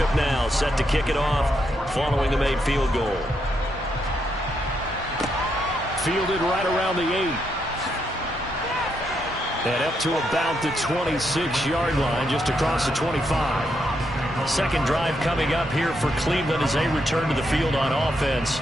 backup now, set to kick it off following the made field goal. Fielded right around the 8. And up to about the 26-yard line, just across the 25. Second drive coming up here for Cleveland as they return to the field on offense.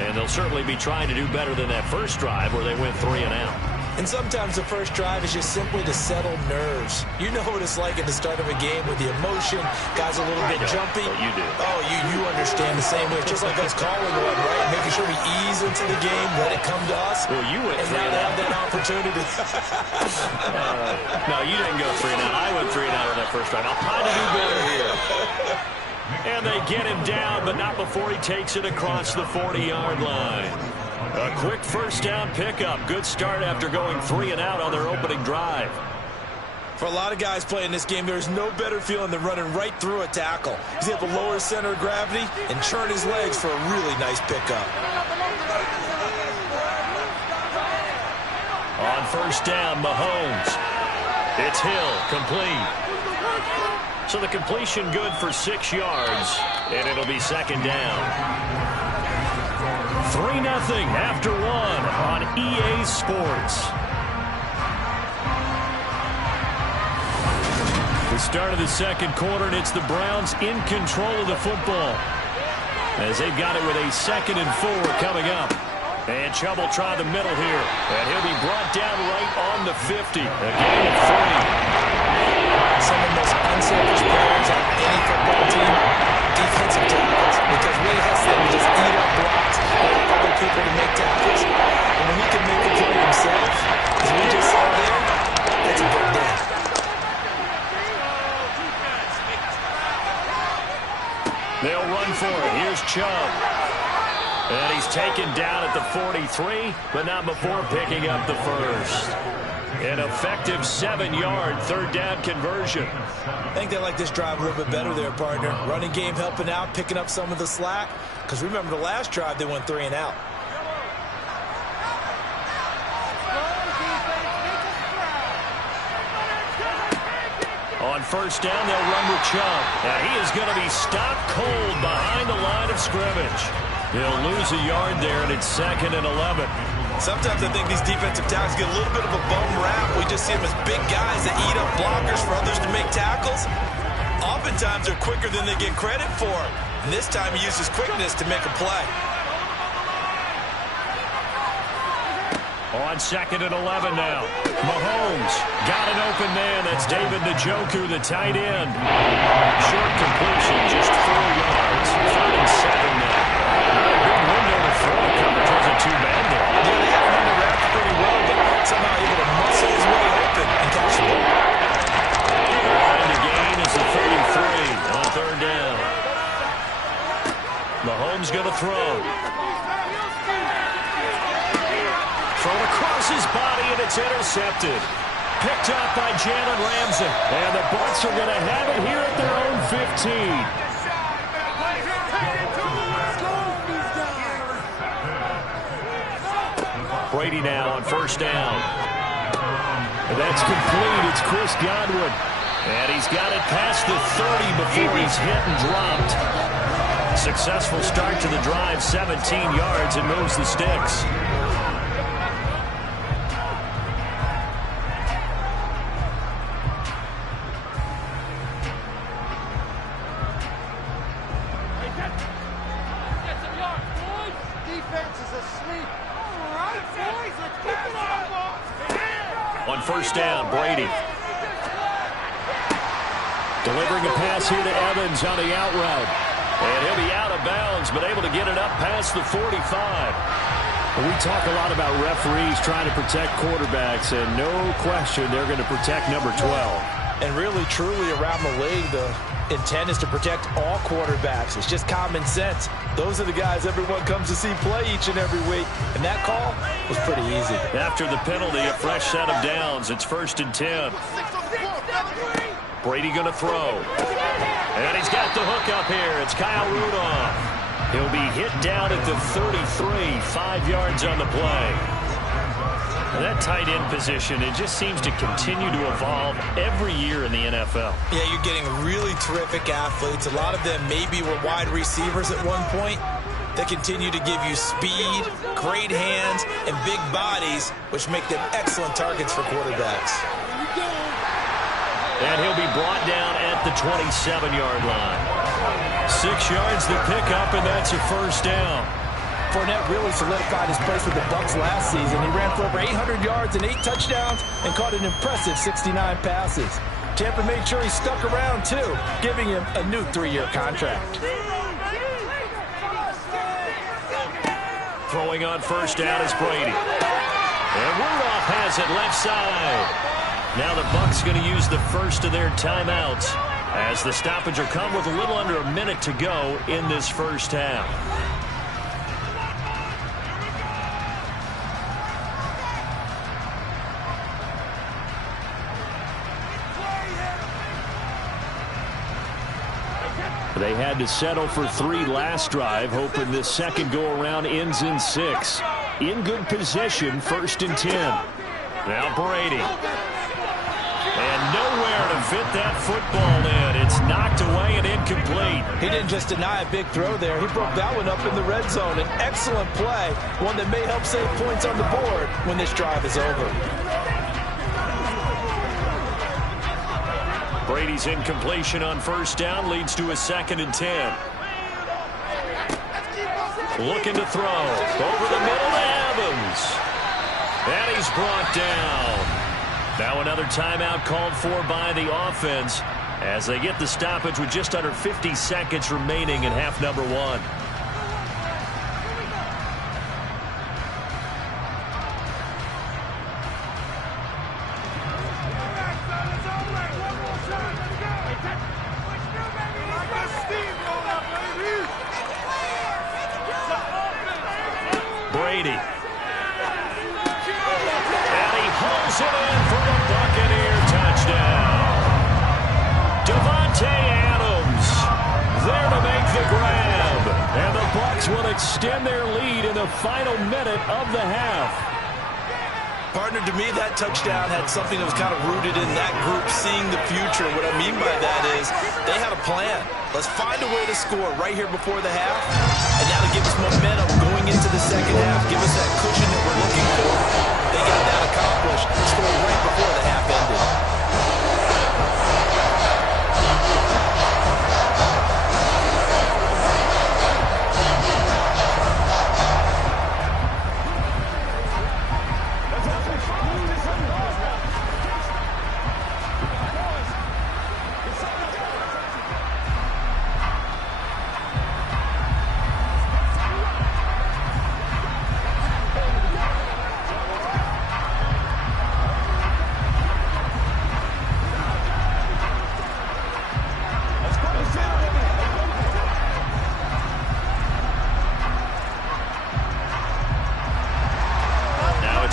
And they'll certainly be trying to do better than that first drive where they went 3 and out. And sometimes the first drive is just simply to settle nerves. You know what it's like at the start of a game with the emotion. Guys a little bit jumpy. You do. Oh, you understand the same way. It's just like us calling one, right? Making sure we ease into the game, let it come to us. Well, you went 3 and and now out. that opportunity. No, you didn't go 3 and out. I went 3 and out on that first drive. I'll try to do better here. And they get him down, but not before he takes it across the 40-yard line. A quick first down pickup. Good start after going 3 and out on their opening drive. For a lot of guys playing this game, there's no better feeling than running right through a tackle. He's able to lower his center of gravity and churn his legs for a really nice pickup. On first down, Mahomes. It's Hill, complete. So the completion good for 6 yards, and it'll be second down. 3-0 after 1 on EA Sports. The start of the second quarter, and it's the Browns in control of the football as they've got it with a 2nd and 4 coming up. And Chubb will try the middle here, and he'll be brought down right on the 50. A gain of 3. Some of the most unselfish players on any football team, defensive tackles, because Ray has them just eat up blocks, let other people to make tackles. And when he can make a play himself, as we just saw there, that's a big day. They'll run for it. Here's Chubb. And he's taken down at the 43, but not before picking up the first. An effective 7-yard third down conversion. I think they like this drive a little bit better there, partner. Running game helping out, picking up some of the slack. Because remember the last drive, they went 3 and out. On first down, they'll run with Chubb. And he is going to be stopped cold behind the line of scrimmage. He'll lose a yard there, and it's 2nd and 11. Sometimes I think these defensive tackles get a little bit of a bum rap. We just see them as big guys that eat up blockers for others to make tackles. Oftentimes they're quicker than they get credit for. And this time he uses quickness to make a play. On 2nd and 11 now. Mahomes got an open man. That's David Njoku, the tight end. Short completion, just 4 yards. 3rd and 7 now. Big window to throw. Coverage wasn't too bad there. Yeah, they had him in the wrap pretty well, but somehow able to muscle his way open and catch the ball. And the gain is the 33 on 3rd down. Mahomes going to throw. Thrown across his body, and it's intercepted. Picked up by Jalen Ramsey. And the Bucs are going to have it here at their own 15. Brady now on first down. And that's complete. It's Chris Godwin. And he's got it past the 30 before he's hit and dropped. Successful start to the drive, 17 yards, and moves the sticks. On first down, Brady. Delivering a pass here to Evans on the out route. And he'll be out of bounds, but able to get it up past the 45. We talk a lot about referees trying to protect quarterbacks, and no question they're going to protect number 12. And really, truly, around the league, the intent is to protect all quarterbacks. It's just common sense. Those are the guys everyone comes to see play each and every week. And that call was pretty easy. After the penalty, a fresh set of downs. It's 1st and 10. Brady going to throw. And he's got the hook up here. It's Kyle Rudolph. He'll be hit down at the 33, 5 yards on the play. That tight end position, it just seems to continue to evolve every year in the NFL. Yeah, you're getting really terrific athletes. A lot of them maybe were wide receivers at one point. They continue to give you speed, great hands, and big bodies, which make them excellent targets for quarterbacks. And he'll be brought down at the 27-yard line. 6 yards the pickup, and that's a first down. Fournette really solidified his place with the Bucs last season. He ran for over 800 yards and 8 touchdowns and caught an impressive 69 passes. Tampa made sure he stuck around, too, giving him a new 3-year contract. Throwing on first down is Brady. And Rudolph has it left side. Now the Bucs going to use the first of their timeouts as the stoppage will come with a little under a minute to go in this first half. They had to settle for 3 last drive, hoping this second go-around ends in 6. In good position, 1st and 10. Now Brady. And nowhere to fit that football in. It's knocked away and incomplete. He didn't just deny a big throw there. He broke that one up in the red zone. An excellent play, one that may help save points on the board when this drive is over. Brady's incompletion on first down leads to a 2nd and 10. Looking to throw. Over the middle to Evans. And he's brought down. Now another timeout called for by the offense as they get the stoppage with just under 50 seconds remaining in half number 1. Brady. And he hauls it in for the Buccaneer touchdown. Davante Adams there to make the grab. And the Bucs will extend their lead in the final minute of the half. Partner, to me, that touchdown had something that was kind of rooted in that group seeing the future. What I mean by that is they had a plan. Let's find a way to score right here before the half. And now to give us momentum going into the second half. Give us that cushion that we're looking for. They got that accomplished. Scored right before the half ended.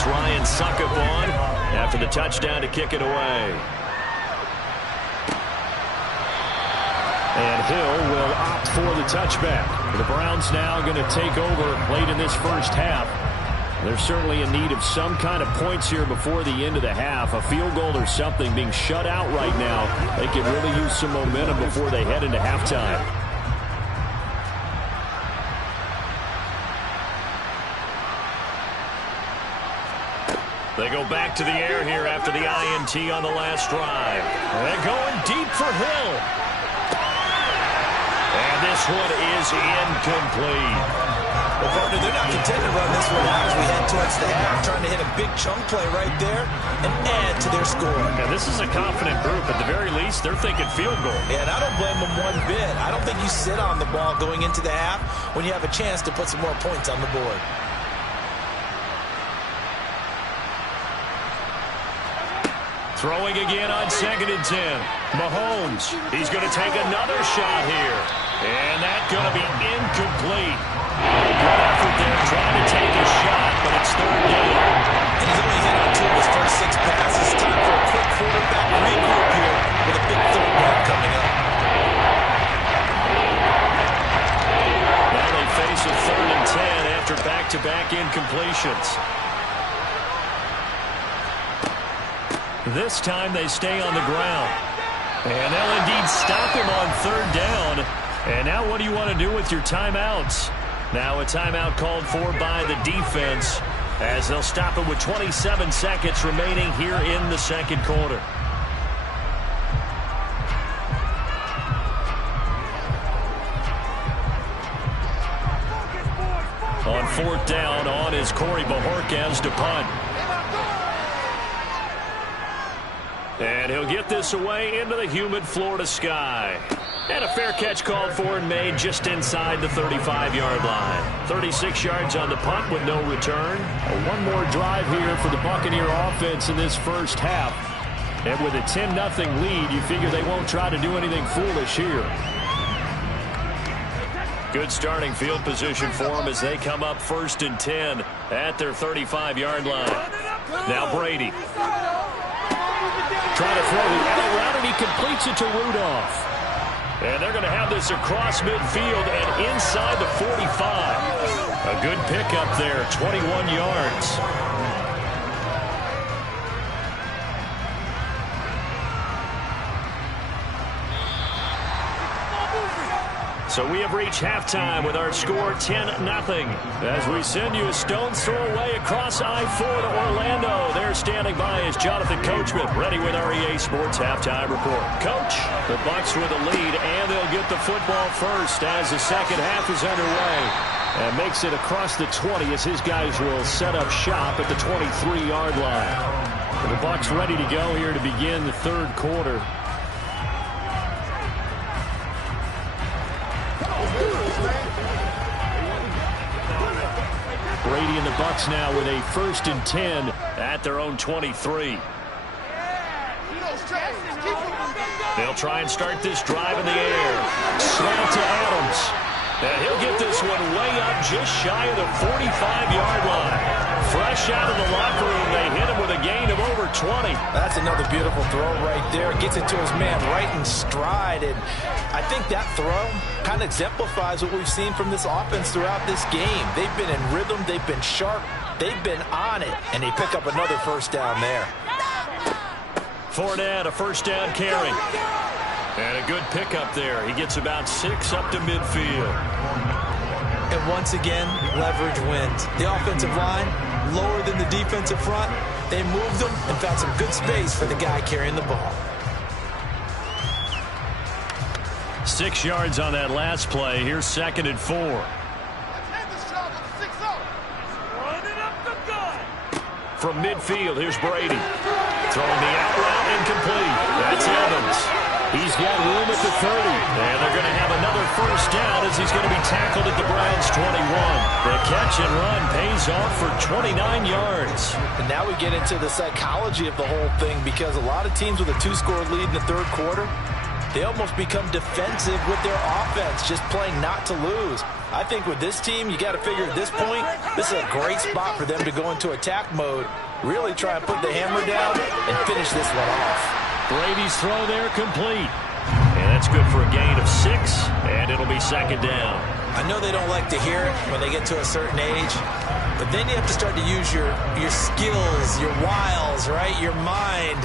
Ryan Succop on after the touchdown to kick it away. And Hill will opt for the touchback. The Browns now going to take over late in this first half. They're certainly in need of some kind of points here before the end of the half. A field goal or something being shut out right now. They could really use some momentum before they head into halftime. They go back to the air here after the INT on the last drive. They're going deep for Hill. And this one is incomplete. Well, partner, they're not content to run this one out as we head towards the half, trying to hit a big chunk play right there and add to their score. Yeah, this is a confident group. At the very least, they're thinking field goal. Yeah, and I don't blame them one bit. I don't think you sit on the ball going into the half when you have a chance to put some more points on the board. Throwing again on 2nd and 10. Mahomes, he's going to take another shot here. And that's going to be incomplete. Good effort there trying to take a shot, but it's 3rd down. And he's only hit on 2 of his first 6 passes. Time for a quick quarterback regroup here with a big 3rd down coming up. Now they face a 3rd and 10 after back-to-back incompletions. This time they stay on the ground. And they'll indeed stop him on third down. And now what do you want to do with your timeouts? Now a timeout called for by the defense as they'll stop it with 27 seconds remaining here in the second quarter. On fourth down, on is Corey Bojorquez to punt. And he'll get this away into the humid Florida sky. And a fair catch called for and made just inside the 35-yard line. 36 yards on the punt with no return. One more drive here for the Buccaneer offense in this first half. And with a 10-0 lead, you figure they won't try to do anything foolish here. Good starting field position for them as they come up 1st and 10 at their 35-yard line. Now Brady. Trying to throw the out route, and he completes it to Rudolph. And they're going to have this across midfield and inside the 45. A good pickup there, 21 yards. So we have reached halftime with our score 10-0. As we send you a stone's throw away across I-4 to Orlando. There standing by is Jonathan Coachman, ready with our EA Sports Halftime Report. Coach, the Bucs with a lead, and they'll get the football first as the second half is underway. And makes it across the 20 as his guys will set up shop at the 23-yard line. And the Bucs ready to go here to begin the third quarter. Brady and the Bucs now with a 1st and 10 at their own 23. They'll try and start this drive in the air. Slant to Adams. And he'll get this one way up just shy of the 45-yard line. Fresh out of the locker room, they hit him with a gain of over 20. That's another beautiful throw right there. Gets it to his man right in stride. And I think that throw kind of exemplifies what we've seen from this offense throughout this game. They've been in rhythm. They've been sharp. They've been on it. And they pick up another first down there. Fournette, a first down carry. And a good pickup there. He gets about 6 up to midfield. And once again, leverage wins. The offensive line, lower than the defensive front. They moved them and found some good space for the guy carrying the ball. 6 yards on that last play. Here's 2nd and 4. From midfield, here's Brady. Throwing the out route incomplete. That's Evans. He's got room at the 30. And they're going to have another first down as he's going to be tackled at the Browns' 21. The catch and run pays off for 29 yards. And now we get into the psychology of the whole thing, because a lot of teams with a 2-score lead in the third quarter, they almost become defensive with their offense, just playing not to lose. I think with this team, you got to figure at this point, this is a great spot for them to go into attack mode, really try and put the hammer down and finish this one off. Brady's throw there complete. And that's good for a gain of 6, and it'll be 2nd down. I know they don't like to hear it when they get to a certain age, but then you have to start to use your skills, your wiles, right? Your mind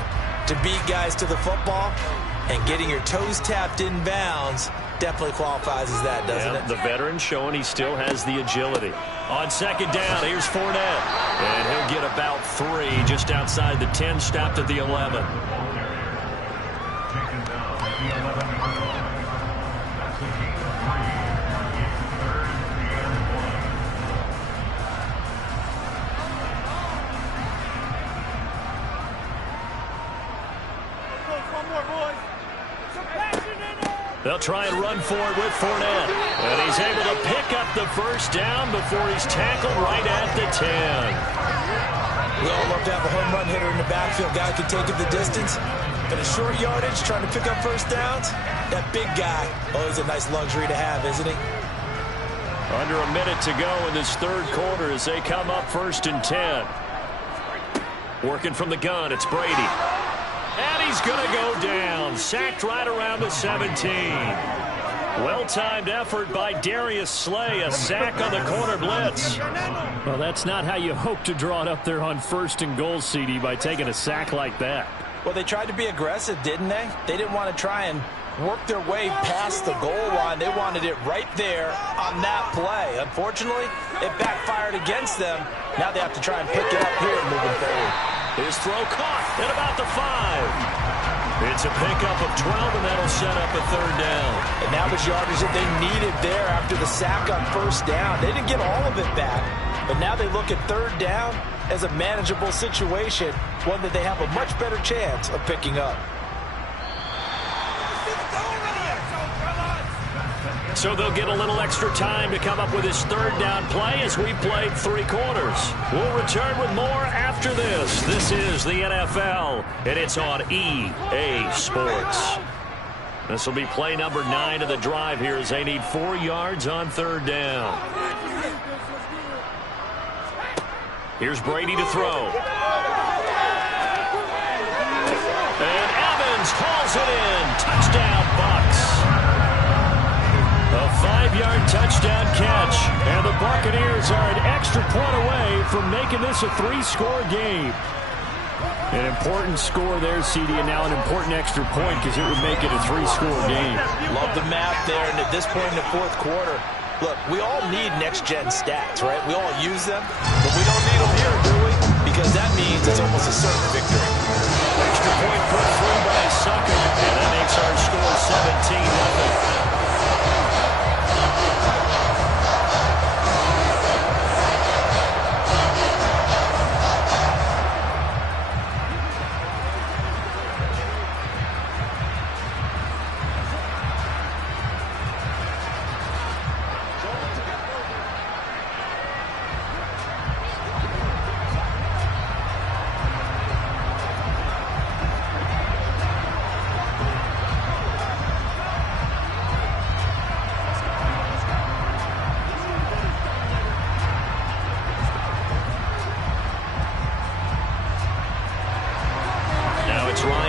to beat guys to the football. And getting your toes tapped in bounds definitely qualifies as that, doesn't it? The veteran showing he still has the agility. On 2nd down, here's Fournette. And he'll get about 3 just outside the 10, stopped at the 11. They'll try and run for it with Fournette. And he's able to pick up the first down before he's tackled right at the 10. We all love to have a home run hitter in the backfield. Guy can take it the distance. But at short yardage, trying to pick up first downs, that big guy, always a nice luxury to have, isn't he? Under a minute to go in this third quarter as they come up 1st and 10. Working from the gun, it's Brady. And he's going to go down. Sacked right around the 17. Well-timed effort by Darius Slay. A sack on the corner blitz. Well, that's not how you hope to draw it up there on 1st and goal, CD, by taking a sack like that. Well, they tried to be aggressive, didn't they? They didn't want to try and work their way past the goal line. They wanted it right there on that play. Unfortunately, it backfired against them. Now they have to try and pick it up here moving forward. His throw caught at about the 5. It's a pickup of 12, and that'll set up a third down. And that was yardage that they needed there after the sack on first down. They didn't get all of it back, but now they look at third down as a manageable situation, one that they have a much better chance of picking up. So they'll get a little extra time to come up with his third down play as we played 3 quarters. We'll return with more after this. This is the NFL, and it's on EA Sports. This will be play number 9 of the drive here as they need 4 yards on third down. Here's Brady to throw. And Evans hauls it in. Touchdown, Bucs. A 5-yard touchdown catch. And the Buccaneers are an extra point away from making this a 3-score game. An important score there, CD, and now an important extra point because it would make it a 3-score game. Love the math there, and at this point in the fourth quarter, look, we all need next-gen stats, right? We all use them, but we don't need them here, do we? Because that means it's almost a certain victory. Extra point put through by Sucker, and that makes our score 17-0.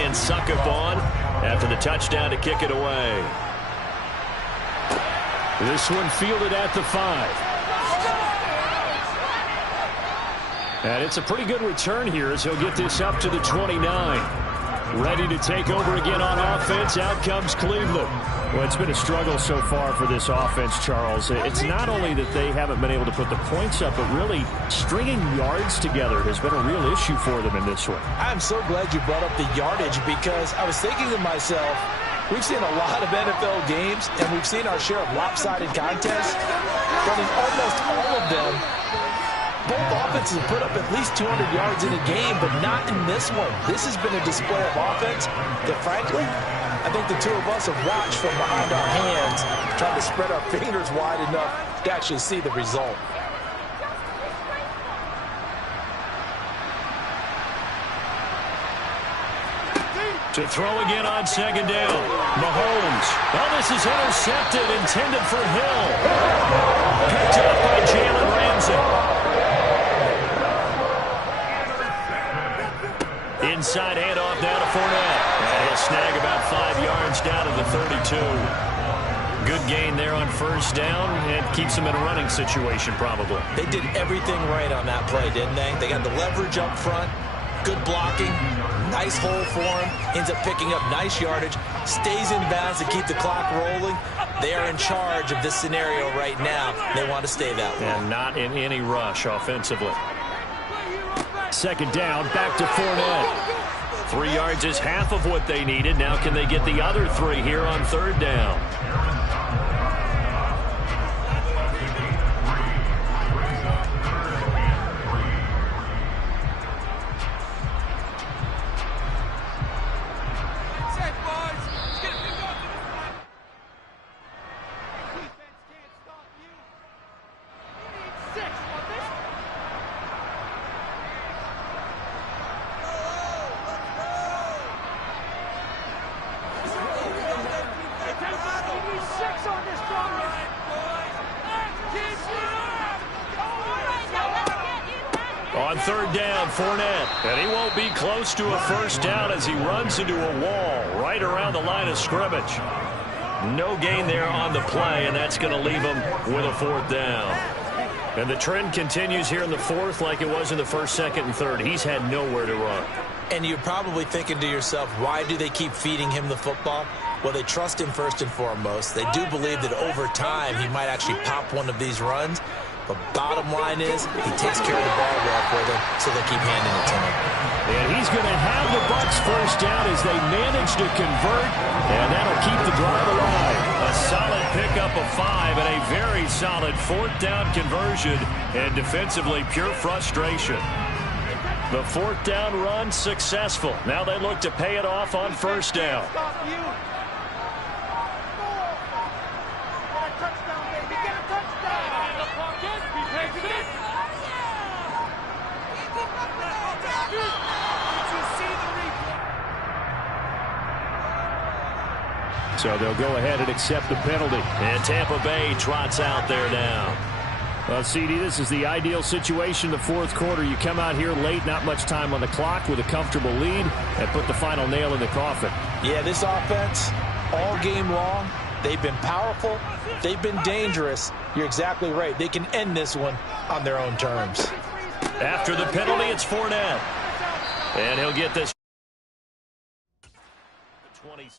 Suckup on after the touchdown to kick it away. This one fielded at the 5. And it's a pretty good return here as he'll get this up to the 29. Ready to take over again on offense. Out comes Cleveland. Well, it's been a struggle so far for this offense, Charles. It's not only that they haven't been able to put the points up, but really stringing yards together has been a real issue for them in this one. I'm so glad you brought up the yardage because I was thinking to myself, we've seen a lot of NFL games, and we've seen our share of lopsided contests, but in almost all of them, both offenses have put up at least 200 yards in a game, but not in this one. This has been a display of offense that, frankly, I think the two of us have watched from behind our hands, trying to spread our fingers wide enough to actually see the result. To throw again on second down. Mahomes. Oh, this is intercepted, intended for Hill. Picked up by Jalen Ramsey. Inside handoff down to Fournette. And he'll snag about 5 yards down to the 32. Good gain there on first down and keeps him in a running situation probably. They did everything right on that play, didn't they? They got the leverage up front, good blocking, nice hole for him, ends up picking up nice yardage, stays in bounds to keep the clock rolling. They are in charge of this scenario right now. They want to stay that way. And not in any rush offensively. Second down, back to Fournette. 3 yards is half of what they needed. Now can they get the other 3 here on third down? On third down, Fournette. And he won't be close to a first down as he runs into a wall right around the line of scrimmage. No gain there on the play, and that's going to leave him with a fourth down. And the trend continues here in the fourth like it was in the first, second, and third. He's had nowhere to run. And you're probably thinking to yourself, why do they keep feeding him the football? Well, they trust him first and foremost. They do believe that over time he might actually pop one of these runs. But bottom line is he takes care of the ball well for them, so they keep handing it to him. And he's going to have the Bucs first down as they manage to convert, and that'll keep the drive alive. A solid pickup of 5 and a very solid fourth down conversion, and defensively pure frustration. The fourth down run successful. Now they look to pay it off on first down. So they'll go ahead and accept the penalty. And Tampa Bay trots out there now. Well, CD, this is the ideal situation, the fourth quarter. You come out here late, not much time on the clock with a comfortable lead, and put the final nail in the coffin. Yeah, this offense, all game long, they've been powerful, they've been dangerous. You're exactly right. They can end this one on their own terms. After the penalty, it's Fournette. And he'll get this. 20.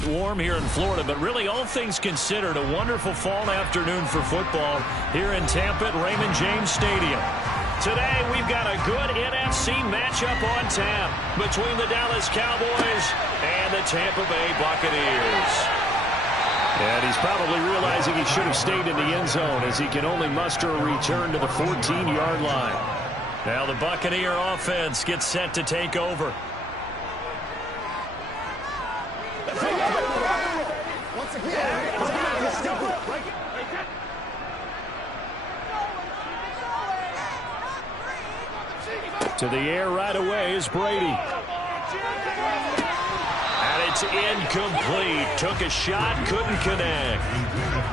bit warm here in Florida, but really all things considered, a wonderful fall afternoon for football here in Tampa at Raymond James Stadium. Today, we've got a good NFC matchup on tap between the Dallas Cowboys and the Tampa Bay Buccaneers. And he's probably realizing he should have stayed in the end zone as he can only muster a return to the 14-yard line. Now the Buccaneer offense gets set to take over. To the air right away is Brady. And it's incomplete. Took a shot, couldn't connect.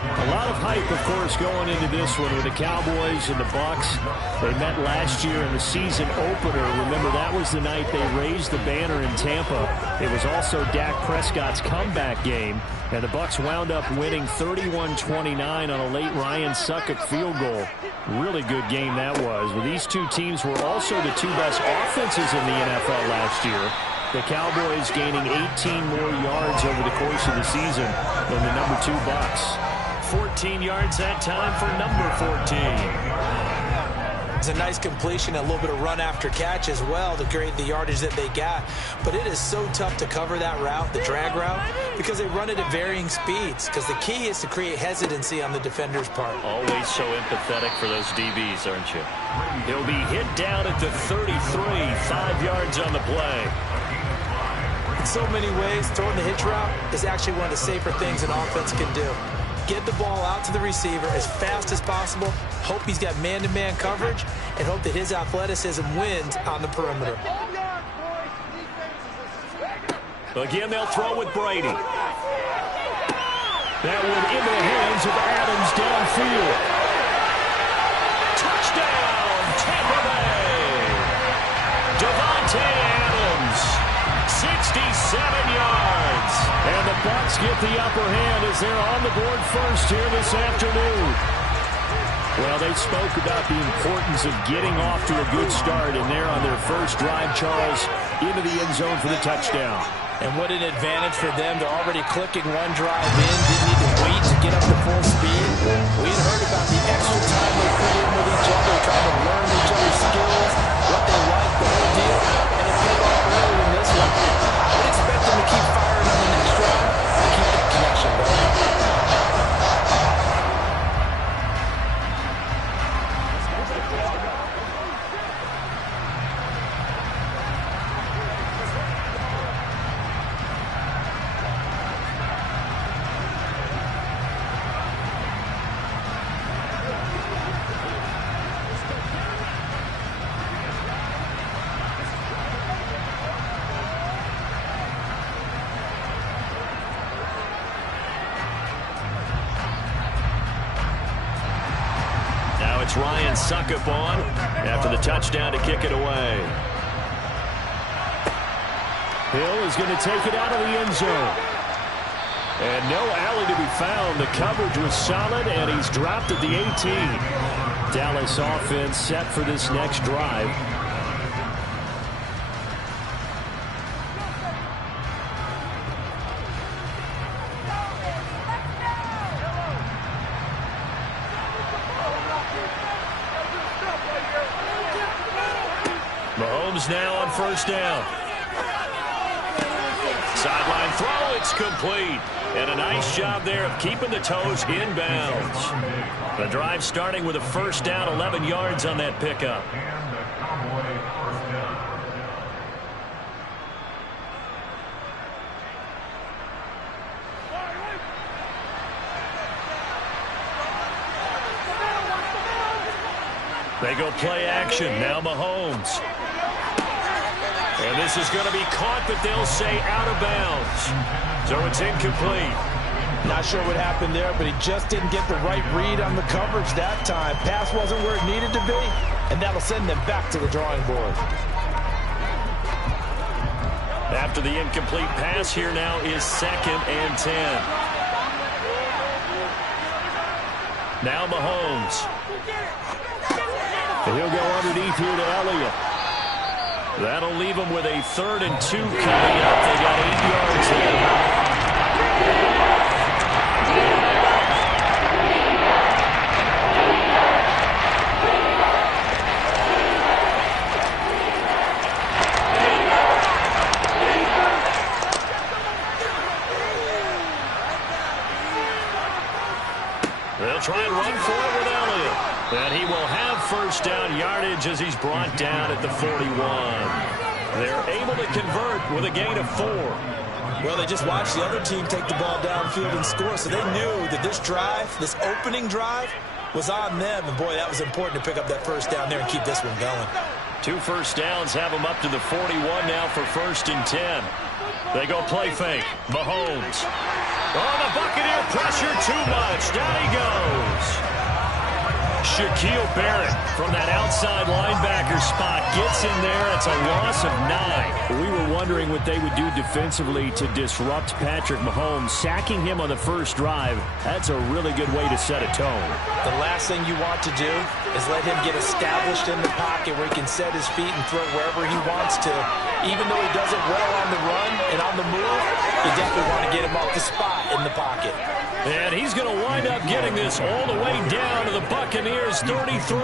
A lot of hype, of course, going into this one with the Cowboys and the Bucs. They met last year in the season opener. Remember, that was the night they raised the banner in Tampa. It was also Dak Prescott's comeback game, and the Bucs wound up winning 31-29 on a late Ryan Succop field goal. Really good game that was. Well, these two teams were also the two best offenses in the NFL last year. The Cowboys gaining 18 more yards over the course of the season than the number 2 Bucs. 14 yards that time for number 14. It's a nice completion, a little bit of run after catch as well to create the yardage that they got. But it is so tough to cover that route, the drag route, because they run it at varying speeds. Because the key is to create hesitancy on the defender's part. Always so empathetic for those DBs, aren't you? He'll be hit down at the 33, 5 yards on the play. In so many ways, throwing the hitch route is actually one of the safer things an offense can do. Get the ball out to the receiver as fast as possible, hope he's got man-to-man coverage, and hope that his athleticism wins on the perimeter. Again, they'll throw with Brady. That one into the hands of Adams downfield. Touchdown, Tampa Bay! Davante Adams, 67 yards. And the Bucs get the upper hand as they're on the board first here this afternoon. Well, they spoke about the importance of getting off to a good start, and they're on their first drive, Charles, into the end zone for the touchdown. And what an advantage for them. They're already clicking one drive in, didn't need to wait to get up to full speed. We had heard about the extra time they put in with each other, trying to learn each other's skills, what they like, the whole deal, and it paid off early in this one. I would expect them to keep firing on the next drive and keep that connection going. It's Ryan Succop on after the touchdown to kick it away. Hill is going to take it out of the end zone. And no alley to be found. The coverage was solid, and he's dropped at the 18. Dallas offense set for this next drive. Mahomes now on first down. Sideline throw, it's complete. And a nice job there of keeping the toes in bounds. The drive starting with a first down, 11 yards on that pickup. They go play action. Now Mahomes. And this is going to be caught, but they'll say out of bounds. So it's incomplete. Not sure what happened there, but he just didn't get the right read on the coverage that time. Pass wasn't where it needed to be, and that'll send them back to the drawing board. After the incomplete pass, here now is 2nd and 10. Now Mahomes. And he'll go underneath here to Elliott. That'll leave them with a 3rd and 2 coming up. They got 8 yards there. first down yardage as he's brought down at the 41. They're able to convert with a gain of 4. Well, they just watched the other team take the ball downfield and score, so they knew that this drive, this opening drive, was on them. And, boy, that was important to pick up that first down there and keep this one going. 2 first downs have them up to the 41 now for 1st and 10. They go play fake. Mahomes. Oh, the Buccaneer pressure too much. Down he goes. Shaquille Barrett from that outside linebacker spot gets in there. It's a loss of 9. We were wondering what they would do defensively to disrupt Patrick Mahomes. Sacking him on the first drive, that's a really good way to set a tone. The last thing you want to do is let him get established in the pocket where he can set his feet and throw wherever he wants to. Even though he does it well on the run and on the move, you definitely want to get him off the spot in the pocket. And he's going to wind up getting this all the way down to the Buccaneers' 33.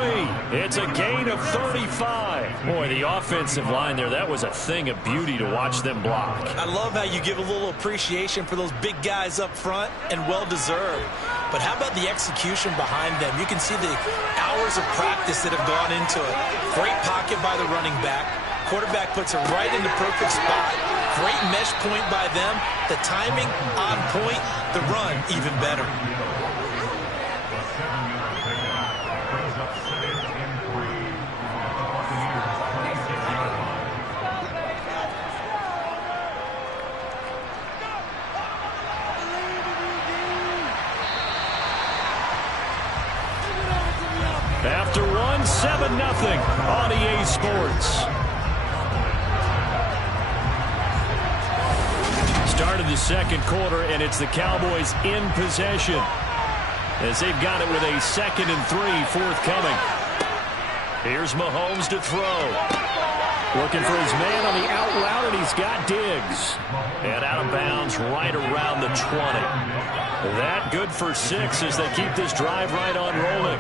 It's a gain of 35. Boy, the offensive line there, that was a thing of beauty to watch them block. I love how you give a little appreciation for those big guys up front, and well-deserved. But how about the execution behind them? You can see the hours of practice that have gone into it. Great pocket by the running back. Quarterback puts it right in the perfect spot. Great mesh point by them. The timing on point. The run even better. After 1, 7-0 on EA Sports. Start of the second quarter, and it's the Cowboys in possession as they've got it with a 2nd and 3 forthcoming. Here's Mahomes to throw. Looking for his man on the out route, and he's got Diggs. And out of bounds right around the 20. That good for 6 as they keep this drive right on rolling.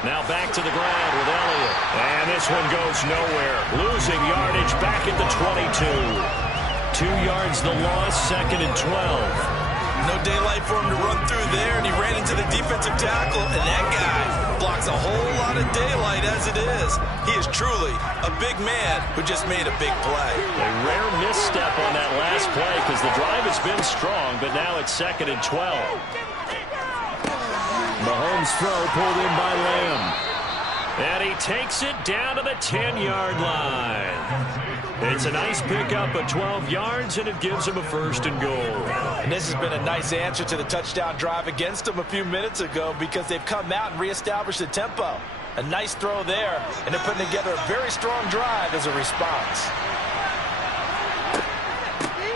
Now back to the ground with Elliott. And this one goes nowhere. Losing yardage back at the 22. 2 yards the loss, 2nd and 12. No daylight for him to run through there, and he ran into the defensive tackle, and that guy blocks a whole lot of daylight as it is. He is truly a big man who just made a big play. A rare misstep on that last play because the drive has been strong, but now it's 2nd and 12. Mahomes' throw pulled in by Lamb. And he takes it down to the 10-yard line. It's a nice pickup of 12 yards, and it gives him a 1st and goal. And this has been a nice answer to the touchdown drive against them a few minutes ago because they've come out and reestablished the tempo. A nice throw there, and they're putting together a very strong drive as a response.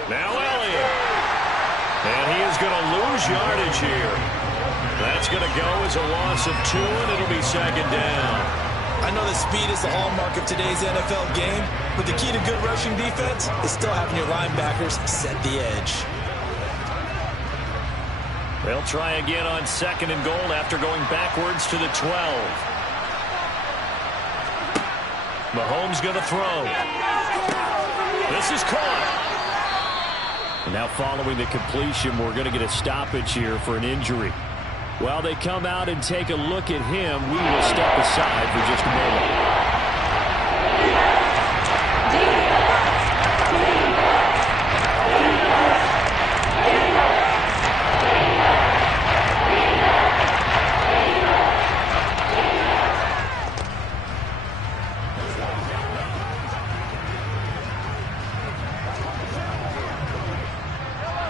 Now Elliott. And he is going to lose yardage here. That's going to go as a loss of 2, and it'll be 2nd down. I know that speed is the hallmark of today's NFL game, but the key to good rushing defense is still having your linebackers set the edge. They'll try again on 2nd and goal after going backwards to the 12. Mahomes going to throw. This is caught. Now following the completion, we're going to get a stoppage here for an injury. While they come out and take a look at him, we will step aside for just a moment.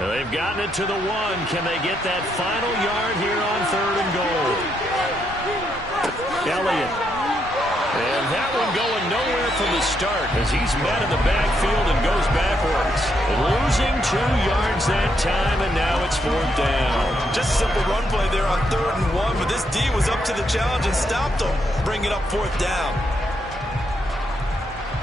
They've gotten it to the 1. Can they get that final yard here on 3rd and goal? Elliott. And that one going nowhere from the start as he's met in the backfield and goes backwards. Losing 2 yards that time, and now it's 4th down. Just a simple run play there on 3rd and 1, but this D was up to the challenge and stopped him, bringing up 4th down.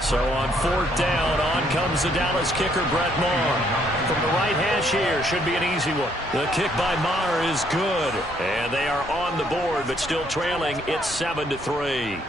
So on 4th down, on comes the Dallas kicker, Brett Maher. From the right hash here, should be an easy one. The kick by Maher is good. And they are on the board, but still trailing. It's 7-3.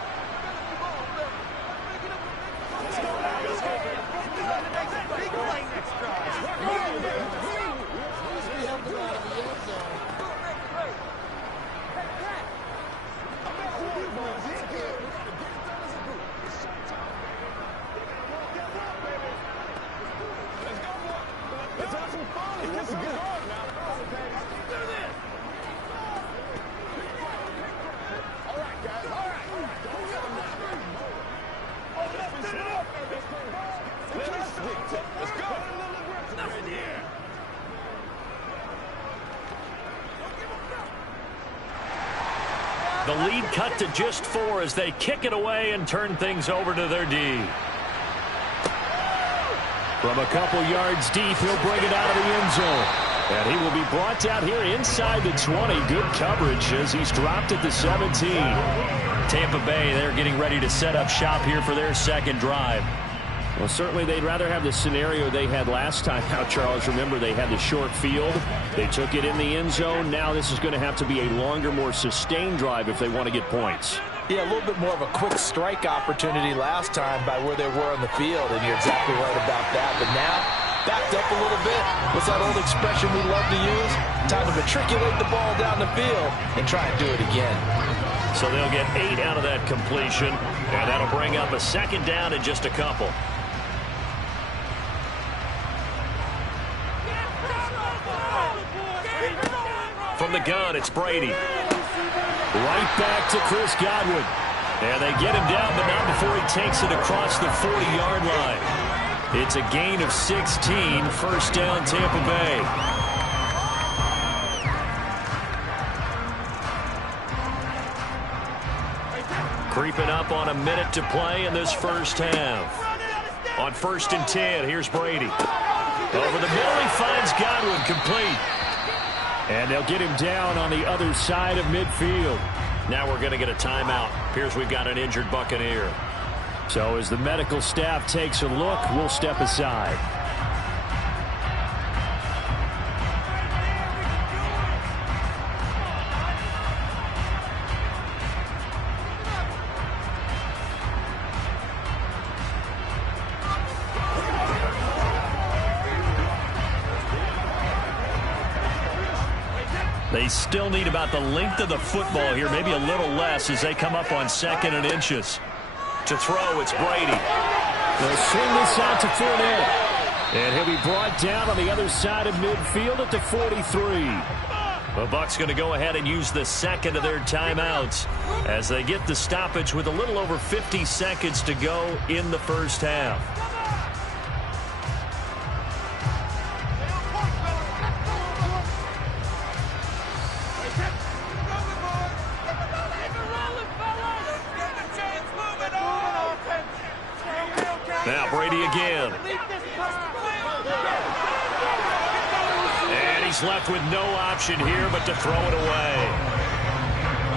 The lead cut to just 4 as they kick it away and turn things over to their D. From a couple yards deep, he'll bring it out of the end zone. And he will be brought down here inside the 20. Good coverage as he's dropped at the 17. Tampa Bay, they're getting ready to set up shop here for their second drive. Well, certainly they'd rather have the scenario they had last time out, Charles. Remember, they had the short field. They took it in the end zone. Now this is going to have to be a longer, more sustained drive if they want to get points. Yeah, a little bit more of a quick strike opportunity last time by where they were on the field, and you're exactly right about that. But now, backed up a little bit. What's that old expression we love to use? Time to matriculate the ball down the field and try and do it again. So they'll get 8 out of that completion, and that'll bring up a second down in just a couple. From the gun, it's Brady. Right back to Chris Godwin. And they get him down, but not before he takes it across the 40-yard line. It's a gain of 16, first down Tampa Bay. Creeping up on a minute to play in this first half. On 1st and 10, here's Brady. Over the middle, he finds Godwin complete. And they'll get him down on the other side of midfield. Now we're going to get a timeout. Appears we've got an injured Buccaneer. So as the medical staff takes a look, we'll step aside. They still need about the length of the football here, maybe a little less as they come up on 2nd and inches. To throw, it's Brady. They'll swing this out to Fournette. And he'll be brought down on the other side of midfield at the 43. The Bucs going to go ahead and use the second of their timeouts as they get the stoppage with a little over 50 seconds to go in the first half. Now Brady again. And he's left with no option here but to throw it away.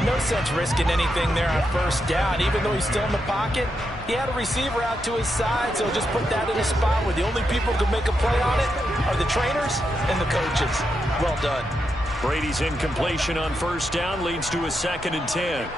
No sense risking anything there on first down. Even though he's still in the pocket, he had a receiver out to his side, so just put that in a spot where the only people who can make a play on it are the trainers and the coaches. Well done. Brady's incompletion on first down leads to a 2nd and 10.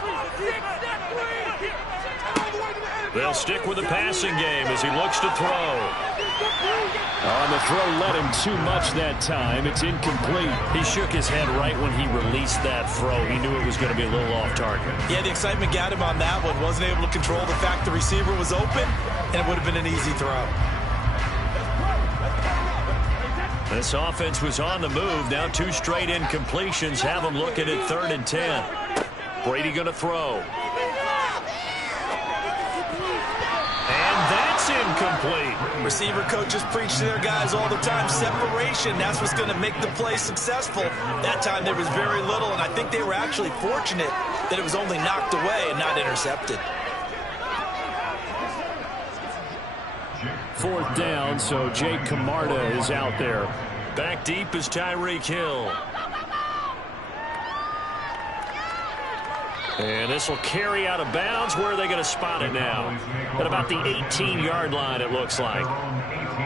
They'll stick with the passing game as he looks to throw. On the throw led him too much that time. It's incomplete. He shook his head right when he released that throw. He knew it was going to be a little off target. Yeah, the excitement got him on that one. Wasn't able to control the fact the receiver was open, and it would have been an easy throw. This offense was on the move. Now 2 straight incompletions have them looking at 3rd and 10. Brady going to throw. Incomplete. Receiver coaches preach to their guys all the time. Separation, that's what's going to make the play successful. That time there was very little, and I think they were actually fortunate that it was only knocked away and not intercepted. 4th down, so Jake Camarda is out there. Back deep is Tyreek Hill. And this will carry out of bounds. Where are they going to spot it now? At about the 18-yard line, it looks like.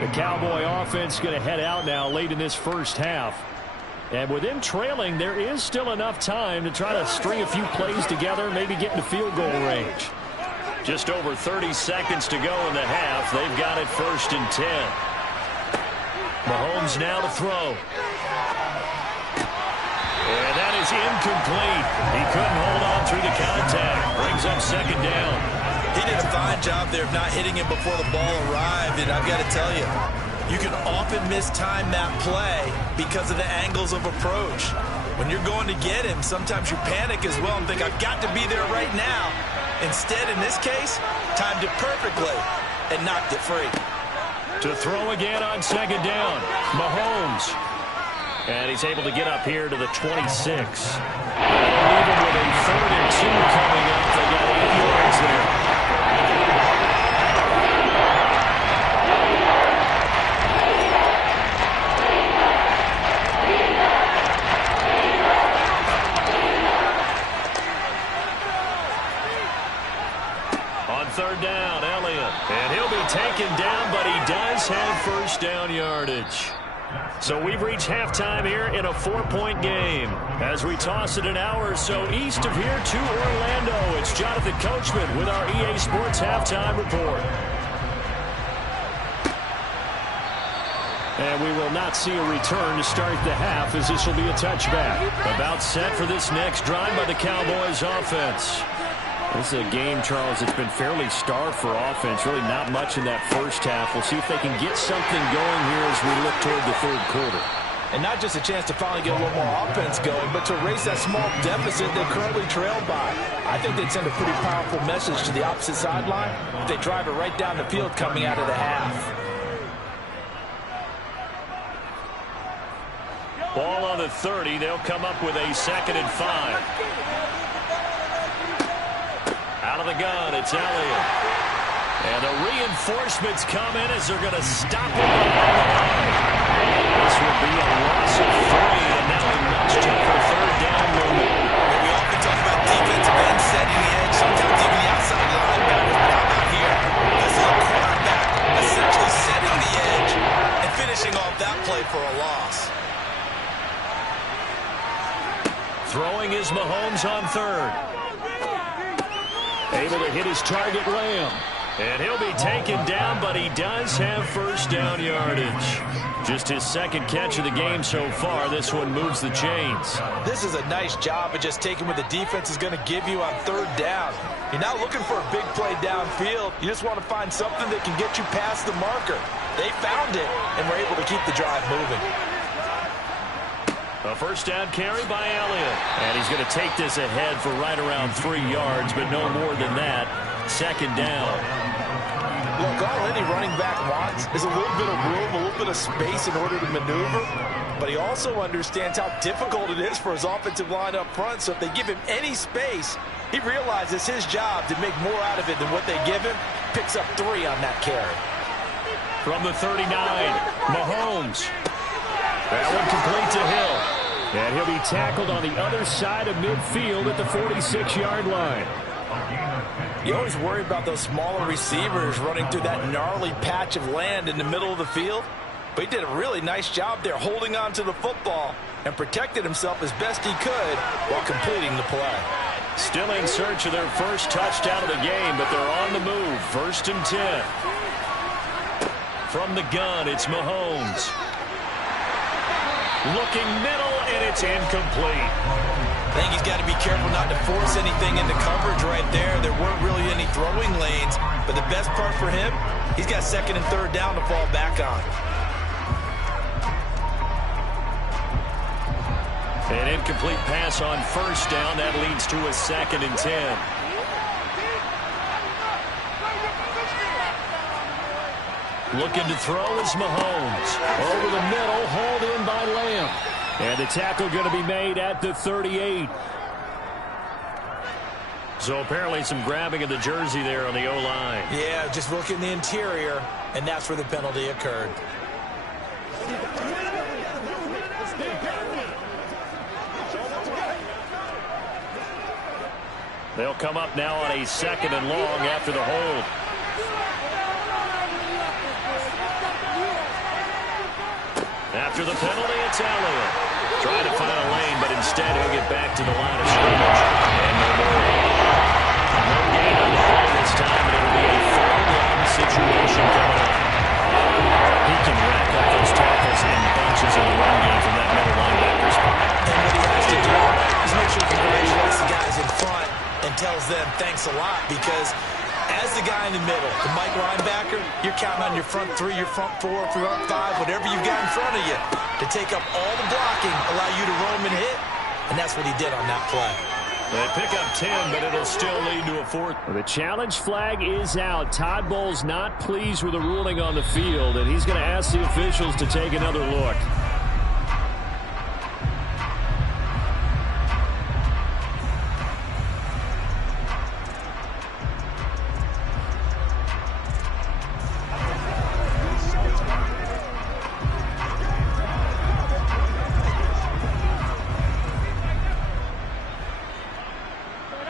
The Cowboy offense going to head out now late in this first half. And with them trailing, there is still enough time to try to string a few plays together, maybe get into field goal range. Just over 30 seconds to go in the half. They've got it 1st and 10. Mahomes now to throw. And that is incomplete. He couldn't hold on through the contact. Brings up fine job there of not hitting him before the ball arrived. And I've got to tell you, you can often mistime that play because of the angles of approach. When you're going to get him, sometimes you panic as well and think, I've got to be there right now. Instead, in this case, timed it perfectly and knocked it free. To throw again on second down, Mahomes. And he's able to get up here to the 26. And even with a 3rd and 2 coming up, they got 8 yards there. On 3rd down, Elliott. And he'll be taken down, but he does have first down yardage. So we've reached halftime here in a 4-point game. As we toss it an hour or so east of here to Orlando, it's Jonathan Coachman with our EA Sports Halftime Report. And we will not see a return to start the half, as this will be a touchback. About set for this next drive by the Cowboys offense. This is a game, Charles, that's been fairly starved for offense. Really not much in that first half. We'll see if they can get something going here as we look toward the 3rd quarter. And not just a chance to finally get a little more offense going, but to erase that small deficit they're currently trailed by. I think they'd send a pretty powerful message to the opposite sideline if they drive it right down the field coming out of the half. Ball on the 30. They'll come up with a 2nd and 5. Out of the gun, it's Elliott. And the reinforcements come in as they're going to stop him behind the line. This will be a loss of 3, and now a much tougher 3rd down movement. We often talk about defensive end setting the edge, sometimes even the outside linebackers, but how about here? This is a quarterback essentially setting the edge and finishing off that play for a loss. Throwing is Mahomes on 3rd. Able to hit his target, Lamb. And he'll be taken down, but he does have first down yardage. Just his 2nd catch of the game so far. This one moves the chains. This is a nice job of just taking what the defense is going to give you on 3rd down. You're not looking for a big play downfield. You just want to find something that can get you past the marker. They found it, and were able to keep the drive moving. A first down carry by Elliott. And he's going to take this ahead for right around 3 yards, but no more than that. 2nd down. Look, all any running back wants is a little bit of room, a little bit of space in order to maneuver. But he also understands how difficult it is for his offensive line up front. So if they give him any space, he realizes his job to make more out of it than what they give him. Picks up 3 on that carry. From the 39, Mahomes. That one complete to Hill. And he'll be tackled on the other side of midfield at the 46-yard line. You always worry about those smaller receivers running through that gnarly patch of land in the middle of the field. But he did a really nice job there holding on to the football and protected himself as best he could while completing the play. Still in search of their first touchdown of the game, but they're on the move. 1st and 10. From the gun, it's Mahomes. Looking middle, and it's incomplete. I think he's got to be careful not to force anything into coverage right there. There weren't really any throwing lanes, but the best part for him, he's got 2nd and 3rd down to fall back on. An incomplete pass on 1st down. That leads to a 2nd and 10. Looking to throw is Mahomes. Over the middle, hauled in by Lamb. And the tackle going to be made at the 38. So apparently some grabbing of the jersey there on the O-line. Yeah, just look in the interior, and that's where the penalty occurred. They'll come up now on a 2nd and long after the hold. After the penalty, it's Elliott. Trying to find a lane, but instead he'll get back to the line of scrimmage. And no more. No gain on the play this time, and it'll be a 4th down situation coming up. He can rack up those tackles in bunches in the run game from that middle linebacker spot. And what he has to do is make sure he congratulates the guys in front and tells them thanks a lot, because As the guy in the middle, the Mike linebacker, you're counting on your front three, your front four, front five, whatever you've got in front of you to take up all the blocking, allow you to roam and hit, and that's what he did on that play. They pick up 10, but it'll still lead to a fourth. The challenge flag is out. Todd Bowles not pleased with the ruling on the field, and he's going to ask the officials to take another look.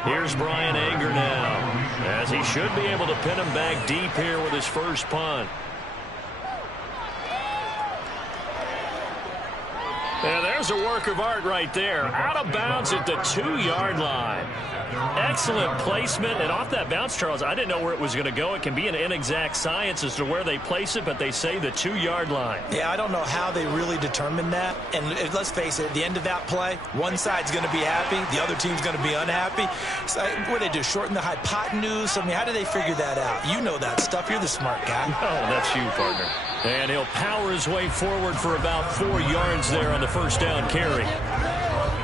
Here's Brian Anger now, as he should be able to pin him back deep here with his first punt. And there's a work of art right there. Out of bounds at the 2-yard line. Excellent placement. And off that bounce, Charles, I didn't know where it was going to go. It can be an inexact science as to where they place it, but they say the 2-yard line. Yeah, I don't know how they really determined that. And let's face it, at the end of that play, one side's going to be happy, the other team's going to be unhappy. So, what do they do, shorten the hypotenuse? I mean, how do they figure that out? You know that stuff. You're the smart guy. Oh, that's you, partner. And he'll power his way forward for about 4 yards there on the first down carry.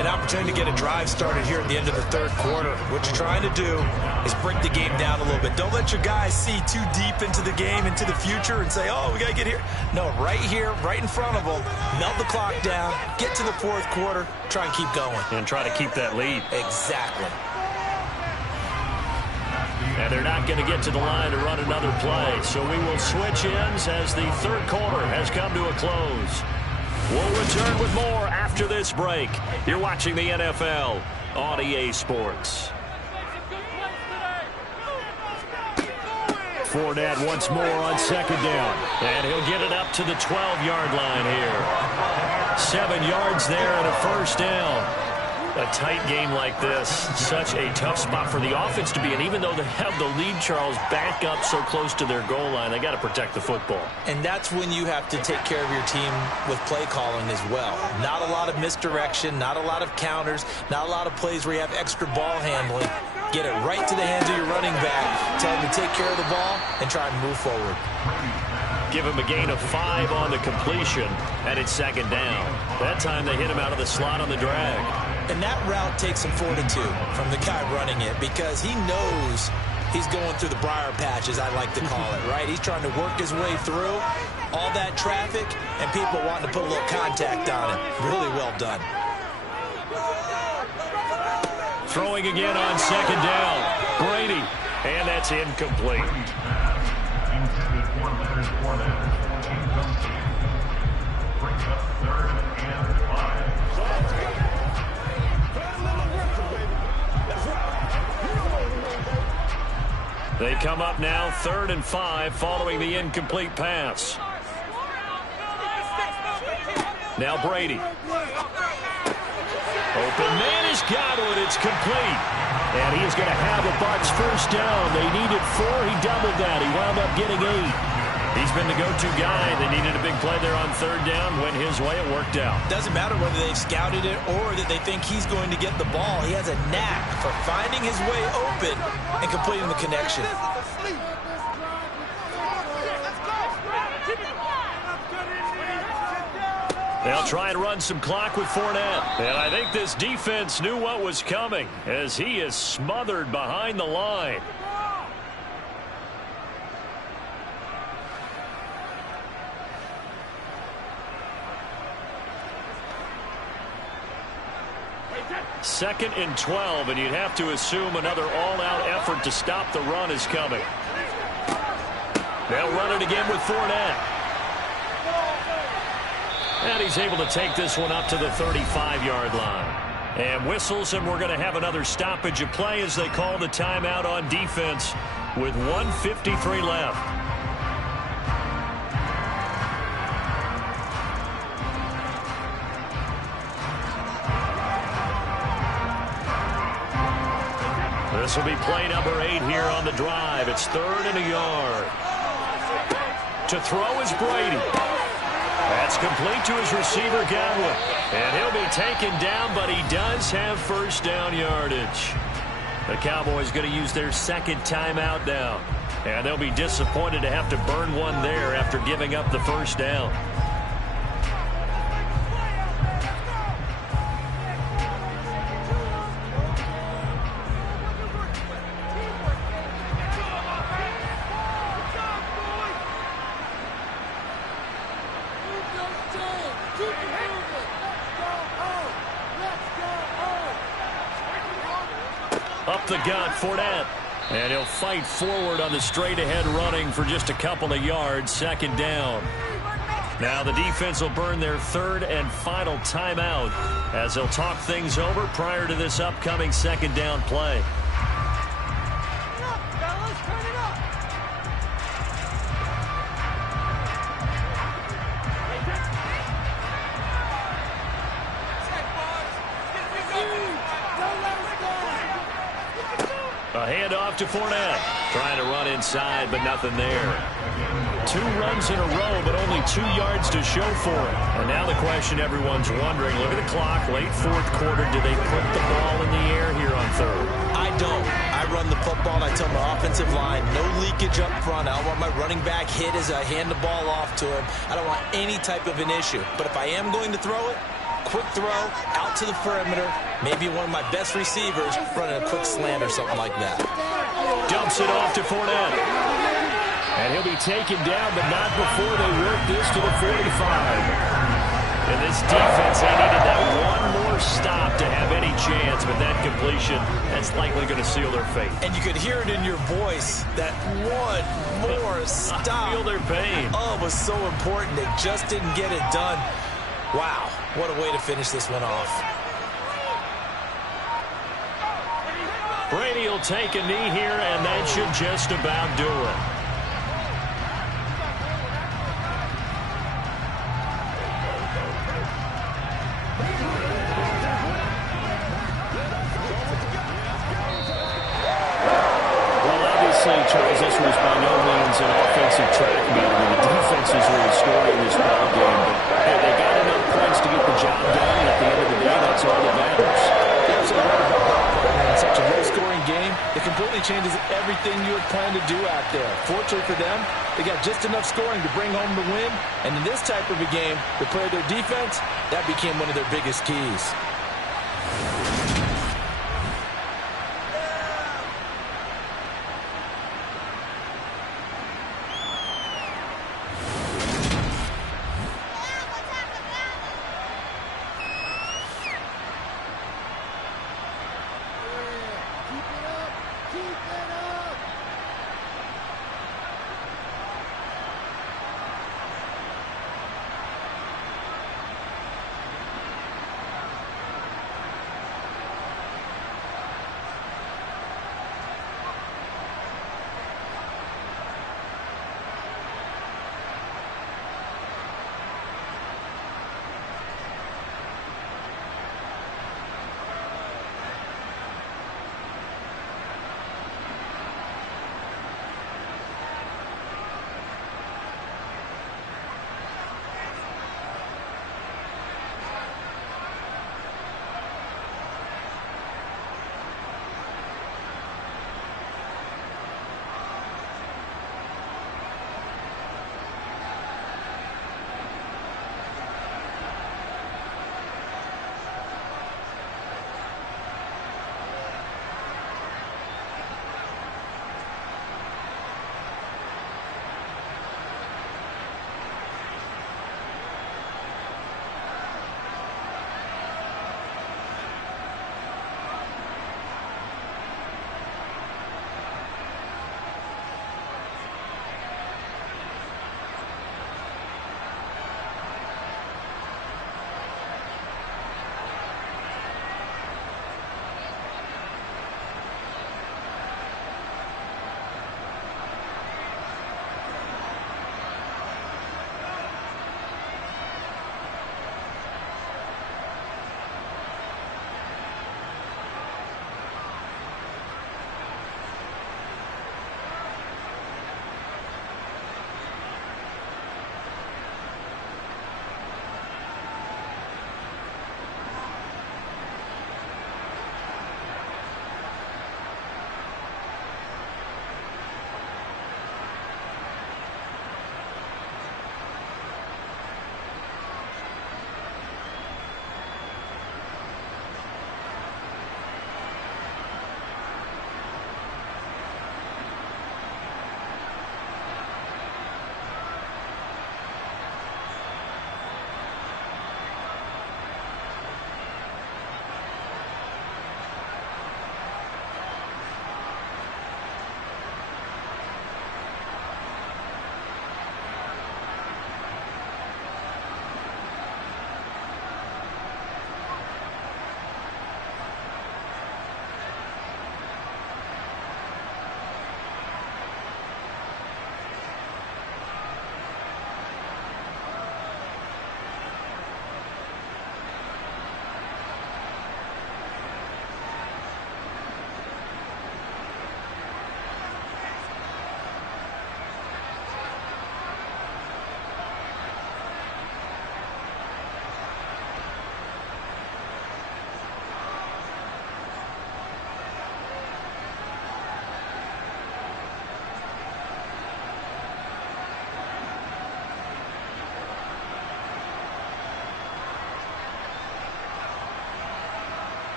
An opportunity to get a drive started here at the end of the third quarter. What you're trying to do is break the game down a little bit. Don't let your guys see too deep into the game, into the future, and say, oh, we got to get here. No, right here, right in front of them, melt the clock down, get to the fourth quarter, try and keep going. And try to keep that lead. Exactly. And they're not going to get to the line to run another play. So we will switch ends as the third quarter has come to a close. We'll return with more after this break. You're watching the NFL on EA Sports. Fournette once more on second down. And he'll get it up to the 12-yard line here. 7 yards there and a first down. A tight game like this, such a tough spot for the offense to be in. Even though they have the lead, Charles, back up so close to their goal line, they got to protect the football. And that's when you have to take care of your team with play calling as well. Not a lot of misdirection, not a lot of counters, not a lot of plays where you have extra ball handling. Get it right to the hands of your running back. Tell him to take care of the ball and try and move forward. Give him a gain of 5 on the completion, and it's second down. That time they hit him out of the slot on the drag. And that route takes some fortitude from the guy running it because he knows he's going through the briar patch, as I like to call it, right? He's trying to work his way through all that traffic and people wanting to put a little contact on it. Really well done. Throwing again on second down. Brady, and that's incomplete. They come up now 3rd and 5 following the incomplete pass. Now Brady. Open man is Godwin. It's complete. And he is going to have the Bucs first down. They needed 4. He doubled that. He wound up getting 8. He's been the go-to guy. They needed a big play there on 3rd down. Went his way. It worked out. Doesn't matter whether they've scouted it or that they think he's going to get the ball. He has a knack for finding his way open and completing the connection. They'll try and run some clock with Fournette. And I think this defense knew what was coming as he is smothered behind the line. Second and 12, and you'd have to assume another all-out effort to stop the run is coming. They'll run it again with Fournette. And he's able to take this one up to the 35-yard line. And whistles, and we're going to have another stoppage of play as they call the timeout on defense with 1:53 left. This will be play number 8 here on the drive. It's 3rd and a yard. To throw is Brady. That's complete to his receiver, Godwin. And he'll be taken down, but he does have first down yardage. The Cowboys going to use their second timeout now. And they'll be disappointed to have to burn one there after giving up the first down. Up the gut, Fournette. And he'll fight forward on the straight-ahead running for just a couple of yards, second down. Now the defense will burn their third and final timeout as they'll talk things over prior to this upcoming second down play. A handoff to Fournette. Trying to run inside, but nothing there. 2 runs in a row, but only 2 yards to show for it. And now the question everyone's wondering, look at the clock, late fourth quarter, do they put the ball in the air here on third? I don't. I run the football, and I tell my offensive line, no leakage up front. I don't want my running back hit as I hand the ball off to him. I don't want any type of an issue. But if I am going to throw it, quick throw, out to the perimeter, maybe one of my best receivers running a quick slant or something like that. Dumps it off to Fournette. And he'll be taken down, but not before they work this to the 45. And this defense, they needed that one more stop to have any chance, but that completion, that's likely going to seal their fate. And you could hear it in your voice, that one more stop. I feel their pain. Oh, it was so important. They just didn't get it done. Wow, what a way to finish this one off. Brady will take a knee here, and that should just about do it. Well, obviously, Charles, this was by no means an offensive track meet. I mean, the defense is really scoring this ball game, but hey, they got enough points to get the job done, and at the end of the day, that's all that matters. In such a low-scoring game, it completely changes everything you had planned to do out there. Fortunately for them, they got just enough scoring to bring home the win. And in this type of a game, to play their defense, that became one of their biggest keys.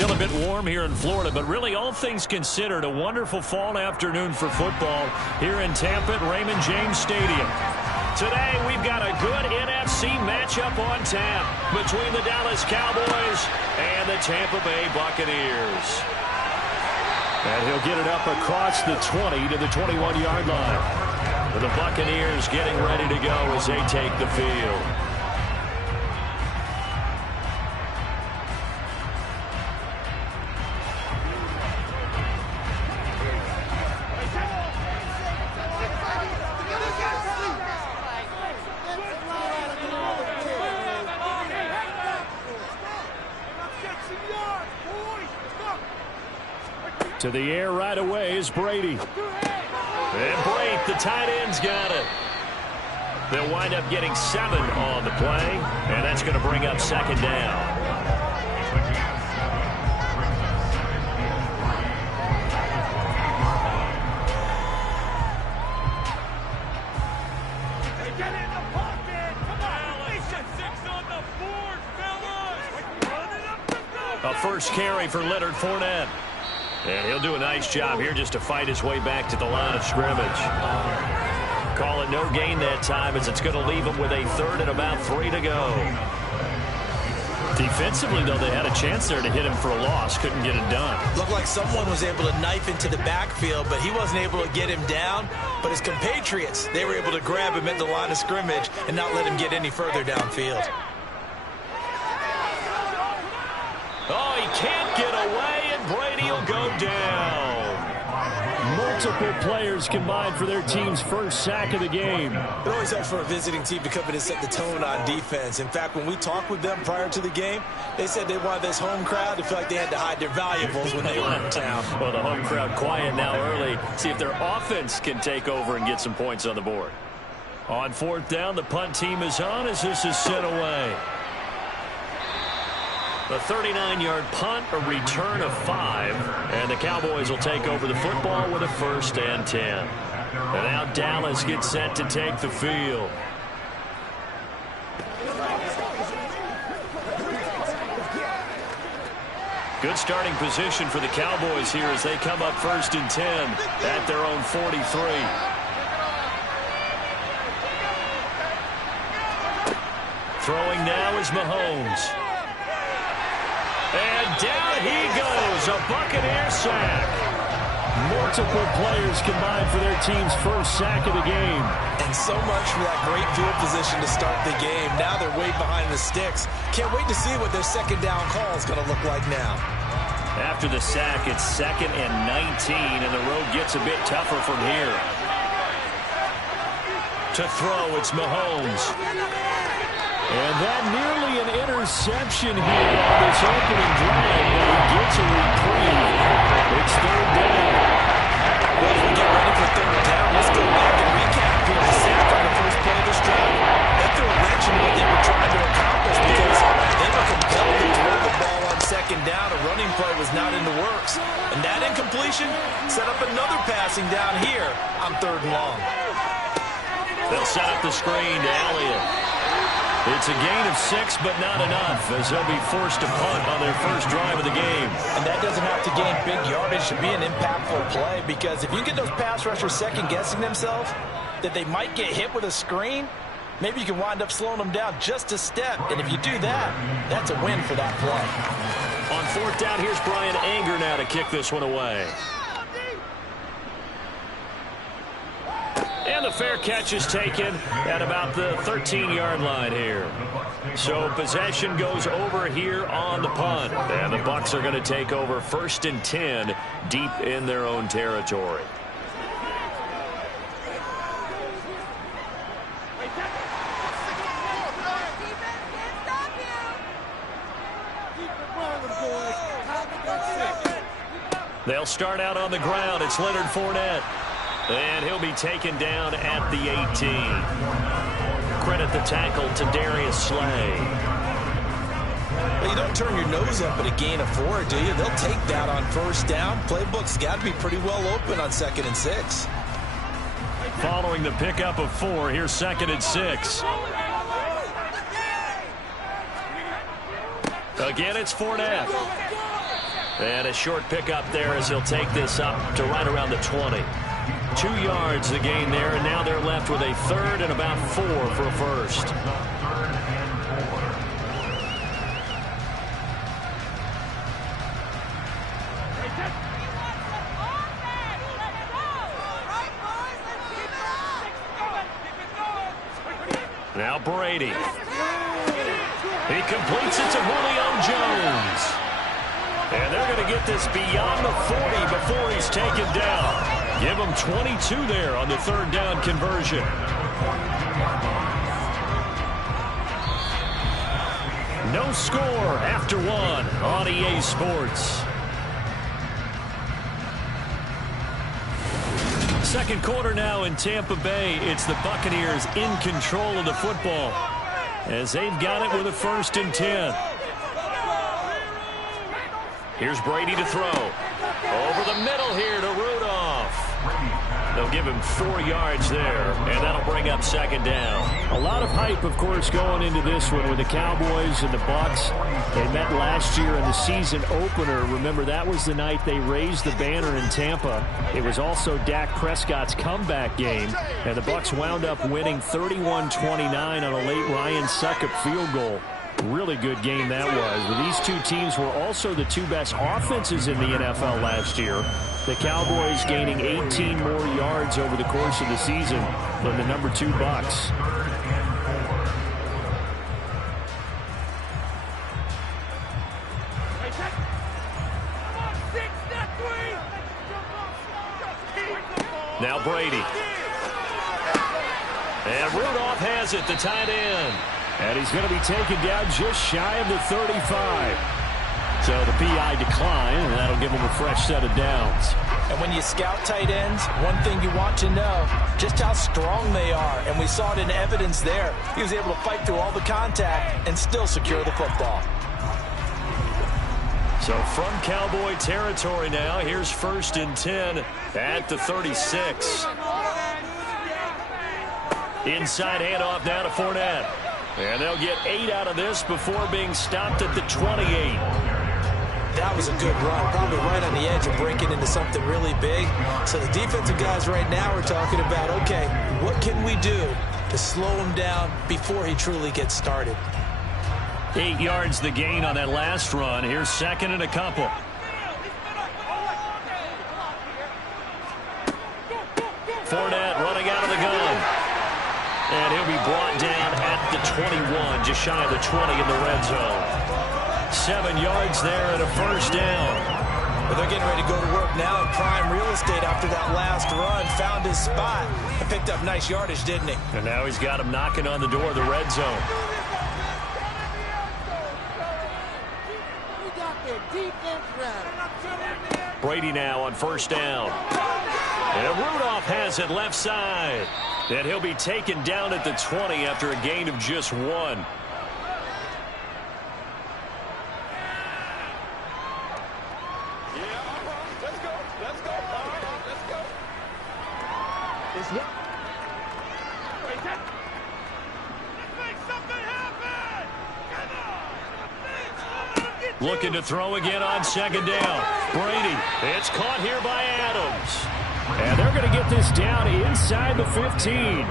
Still a bit warm here in Florida, but really all things considered, a wonderful fall afternoon for football here in Tampa at Raymond James Stadium. Today we've got a good NFC matchup on tap between the Dallas Cowboys and the Tampa Bay Buccaneers. And he'll get it up across the 20 to the 21-yard line. The Buccaneers getting ready to go as they take the field. To the air right away is Brady. And Brate, the tight end's got it. They'll wind up getting 7 on the play, and that's going to bring up second down. A first carry for Leonard Fournette. And he'll do a nice job here just to fight his way back to the line of scrimmage. Call it no gain that time as it's going to leave him with a third and about 3 to go. Defensively, though, they had a chance there to hit him for a loss. Couldn't get it done. Looked like someone was able to knife into the backfield, but he wasn't able to get him down. But his compatriots, they were able to grab him at the line of scrimmage and not let him get any further downfield. Oh, he can't get away, and Brady will go down. Multiple players combined for their team's first sack of the game. It always helps for a visiting team to come in and set the tone on defense. In fact, when we talked with them prior to the game, they said they wanted this home crowd to feel like they had to hide their valuables when they were in town. Well, the home crowd quiet now early. See if their offense can take over and get some points on the board. On fourth down, the punt team is on as this is sent away. A 39-yard punt, a return of 5, and the Cowboys will take over the football with a 1st and 10. And now Dallas gets set to take the field. Good starting position for the Cowboys here as they come up 1st and 10 at their own 43. Throwing now is Mahomes. And down he goes, a Buccaneer sack. Multiple players combined for their team's first sack of the game. And so much for that great field position to start the game. Now they're way behind the sticks. Can't wait to see what their second down call is going to look like now. After the sack, it's 2nd and 19, and the road gets a bit tougher from here. To throw, it's Mahomes. And that nearly an interception here on this opening drive, but he gets a reprieve. It's 3rd down. Well, as we get ready for 3rd down, let's go back and recap here. The sack on the first play of this drive. That threw a wrench in what they were trying to accomplish because they were compelled to throw the ball on 2nd down. A running play was not in the works. And that incompletion set up another passing down here on 3rd and long. They'll set up the screen to Elliott. It's a gain of 6, but not enough, as they'll be forced to punt on their first drive of the game. And that doesn't have to gain big yardage to be an impactful play, because if you get those pass rushers second-guessing themselves, that they might get hit with a screen, maybe you can wind up slowing them down just a step. And if you do that, that's a win for that play. On 4th down, here's Brian Anger now to kick this one away. And the fair catch is taken at about the 13-yard line here. So possession goes over here on the punt. And the Bucs are going to take over 1st and 10 deep in their own territory. They'll start out on the ground. It's Leonard Fournette. And he'll be taken down at the 18. Credit the tackle to Darius Slay. Well, you don't turn your nose up at a gain of 4, do you? They'll take that on 1st down. Playbook's got to be pretty well open on 2nd and 6. Following the pickup of 4, here's 2nd and 6. Again, it's Fournette. And a short pickup there as he'll take this up to right around the 20. 2 yards the gain there, and now they're left with a third and about 4 for a first. Now Brady. He completes it to Julio Jones. And they're going to get this beyond the 40 before he's taken down. Give him 22 there on the third down conversion. No score after 1 on EA Sports. Second quarter now in Tampa Bay. It's the Buccaneers in control of the football as they've got it with a 1st and 10. Here's Brady to throw. Over the middle here to Rudolph. They'll give him 4 yards there, and that'll bring up 2nd down. A lot of hype, of course, going into this one with the Cowboys and the Bucs. They met last year in the season opener. Remember, that was the night they raised the banner in Tampa. It was also Dak Prescott's comeback game, and the Bucs wound up winning 31-29 on a late Ryan Succop field goal. Really good game that was. But these two teams were also the 2 best offenses in the NFL last year. The Cowboys gaining 18 more yards over the course of the season than the number 2 Bucs. Now Brady. And Rudolph has it, the tight end. And he's going to be taken down just shy of the 35. So the PI decline, and that'll give him a fresh set of downs. And when you scout tight ends, one thing you want to know, just how strong they are. And we saw it in evidence there. He was able to fight through all the contact and still secure the football. So from Cowboy territory now, here's 1st and 10 at the 36. Inside handoff now to Fournette. And they'll get 8 out of this before being stopped at the 28. That was a good run, probably right on the edge of breaking into something really big. So the defensive guys right now are talking about, okay, what can we do to slow him down before he truly gets started? 8 yards the gain on that last run. Here's 2nd and a couple. Fournette running out of the gun. And he'll be brought down at the 21, just shy of the 20 in the red zone. 7 yards there and a 1st down. Well, they're getting ready to go to work now in prime real estate after that last run. Found his spot and picked up nice yardage, didn't he? And now he's got him knocking on the door of the red zone. Brady now on 1st down. And Rudolph has it left side. And he'll be taken down at the 20 after a gain of just 1. Looking to throw again on 2nd down. Brady. It's caught here by Adams. And they're going to get this down inside the 15.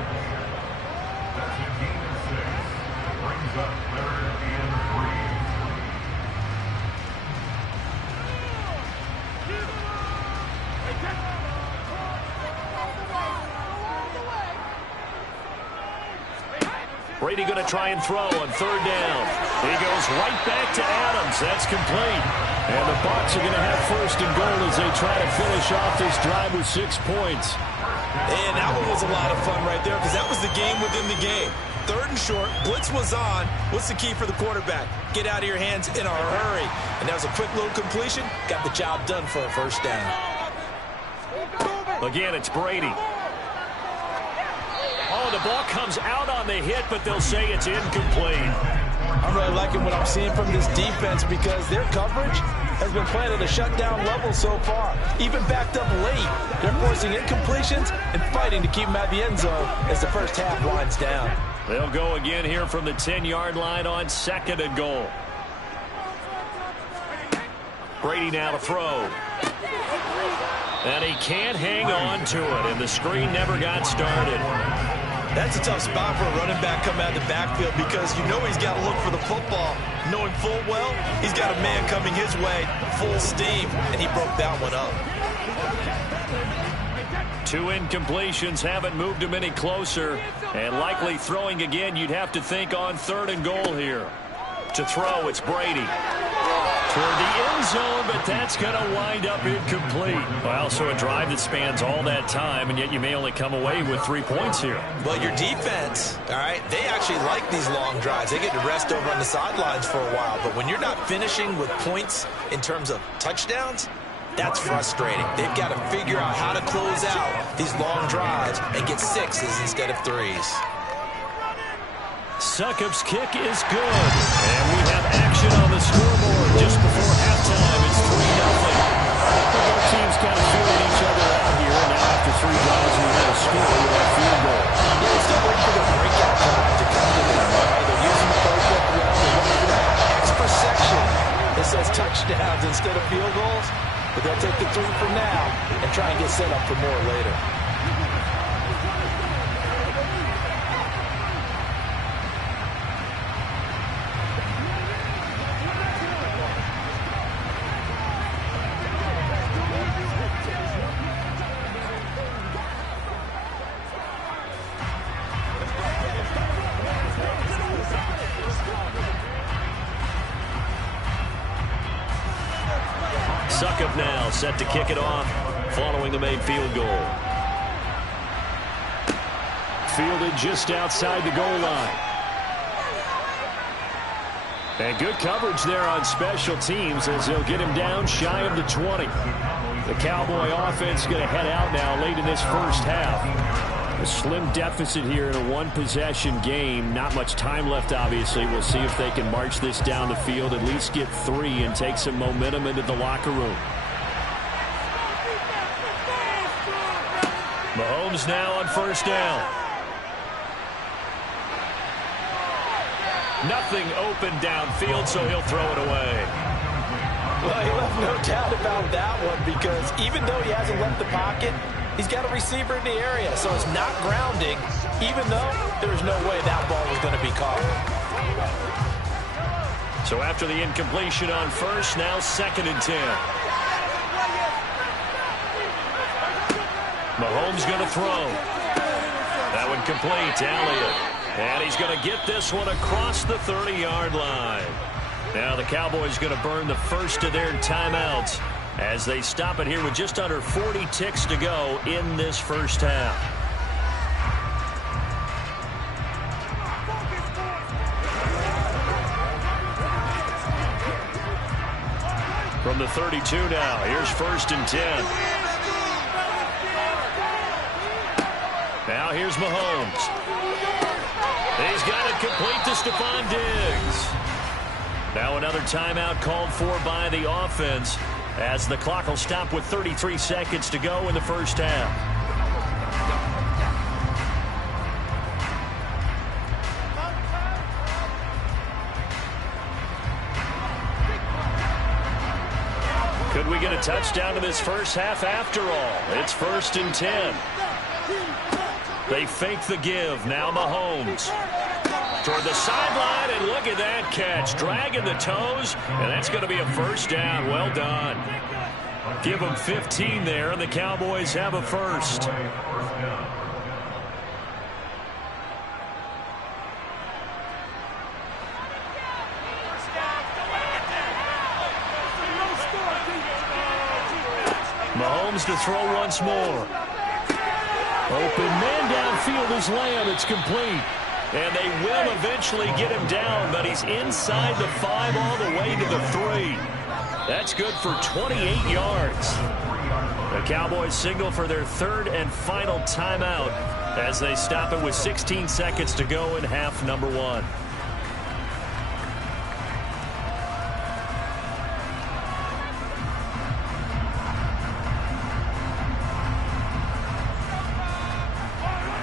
Brady going to try and throw on 3rd down. He goes right back to Adams. That's complete. And the Bucs are going to have 1st and goal as they try to finish off this drive with 6 points. And that one was a lot of fun right there because that was the game within the game. 3rd and short, blitz was on. What's the key for the quarterback? Get out of your hands in a hurry. And that was a quick little completion. Got the job done for a 1st down. Again, it's Brady. Oh, the ball comes out on the hit, but they'll say it's incomplete. I'm really liking what I'm seeing from this defense because their coverage has been playing at a shutdown level so far. Even backed up late, they're forcing incompletions and fighting to keep them at the end zone as the first half winds down. They'll go again here from the 10-yard line on 2nd and goal. Brady now to throw. And he can't hang on to it, and the screen never got started. That's a tough spot for a running back coming out of the backfield because you know he's got to look for the football. Knowing full well, he's got a man coming his way, full steam, and he broke that one up. 2 incompletions haven't moved him any closer, and likely throwing again, you'd have to think on 3rd and goal here. To throw, it's Brady. Toward the end zone, but that's going to wind up incomplete. Well, so a drive that spans all that time, and yet you may only come away with 3 points here. Well, your defense, all right, they actually like these long drives. They get to rest over on the sidelines for a while, but when you're not finishing with points in terms of touchdowns, that's frustrating. They've got to figure out how to close out these long drives and get 6s instead of 3s. Succop's kick is good. And we have action on the scoreboard just before halftime. It's 3-0. Both teams kind of feeling each other out here. And now after 3 drives, we have a score with that field goal. Yeah, they're still waiting for the breakout drive to come to them. Right? They're using the playbook well. They're looking for that extra section that says touchdowns instead of field goals. But they'll take the 3 for now and try and get set up for more later. Succop now set to kick it off following the made field goal. Fielded just outside the goal line. And good coverage there on special teams as they'll get him down shy of the 20. The Cowboy offense going to head out now late in this first half. A slim deficit here in a 1-possession game. Not much time left, obviously. We'll see if they can march this down the field, at least get 3 and take some momentum into the locker room. Mahomes now on 1st down. Nothing open downfield, so he'll throw it away. Well, you have no doubt about that one because even though he hasn't left the pocket, he's got a receiver in the area, so it's not grounding, even though there's no way that ball was going to be caught. So after the incompletion on 1st, now 2nd and 10. Mahomes going to throw. That one complete to Elliott. And he's going to get this one across the 30-yard line. Now the Cowboys going to burn the first of their timeouts as they stop it here with just under 40 ticks to go in this first half. From the 32 now, here's 1st and 10. Now here's Mahomes. He's got it complete to Stephon Diggs. Now another timeout called for by the offense as the clock will stop with 33 seconds to go in the first half. Could we get a touchdown in this first half after all? It's 1st and 10. They fake the give. Now Mahomes toward the sideline, and look at that catch. Dragging the toes, and that's going to be a first down. Well done. Give them 15 there, and the Cowboys have a first. Mahomes to throw once more. Open man downfield is Lamb. It's complete. And they will eventually get him down, but he's inside the 5 all the way to the 3. That's good for 28 yards. The Cowboys signal for their 3rd and final timeout as they stop it with 16 seconds to go in half number 1.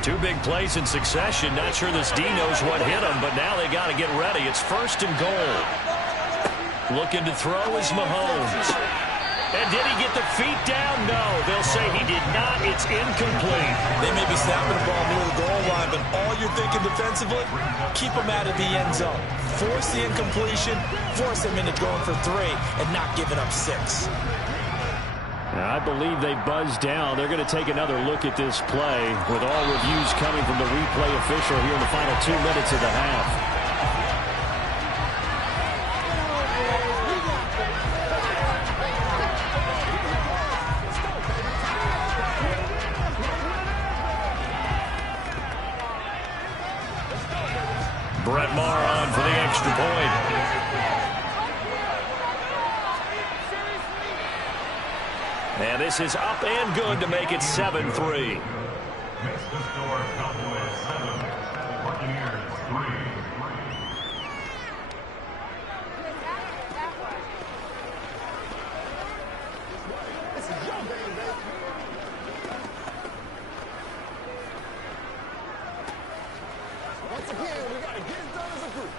Two big plays in succession. Not sure this D knows what hit him, but now they got to get ready. It's 1st and goal. Looking to throw is Mahomes. And did he get the feet down? No, they'll say he did not. It's incomplete. They may be snapping the ball near the goal line, but all you're thinking defensively, keep them out of the end zone. Force the incompletion, force them into going for 3 and not giving up 6. I believe they buzzed down. They're going to take another look at this play with all reviews coming from the replay official here in the final 2 minutes of the half. Brett Maher on for the extra point. And this is up and good to make it 7-3. Once again, we got to get it done as a group.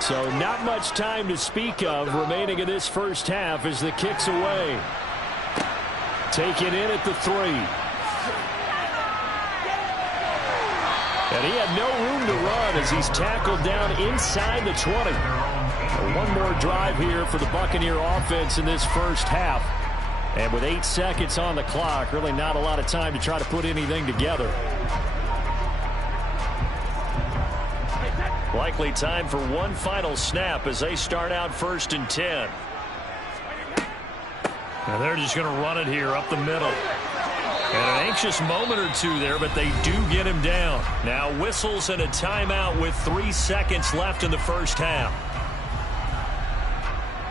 So not much time to speak of remaining in this first half as the kick's away. Taken in at the 3. And he had no room to run as he's tackled down inside the 20. One more drive here for the Buccaneer offense in this first half. And with 8 seconds on the clock, really not a lot of time to try to put anything together. Likely time for one final snap as they start out 1st and 10. And they're just going to run it here up the middle. And an anxious moment or two there, but they do get him down. Now whistles and a timeout with 3 seconds left in the first half.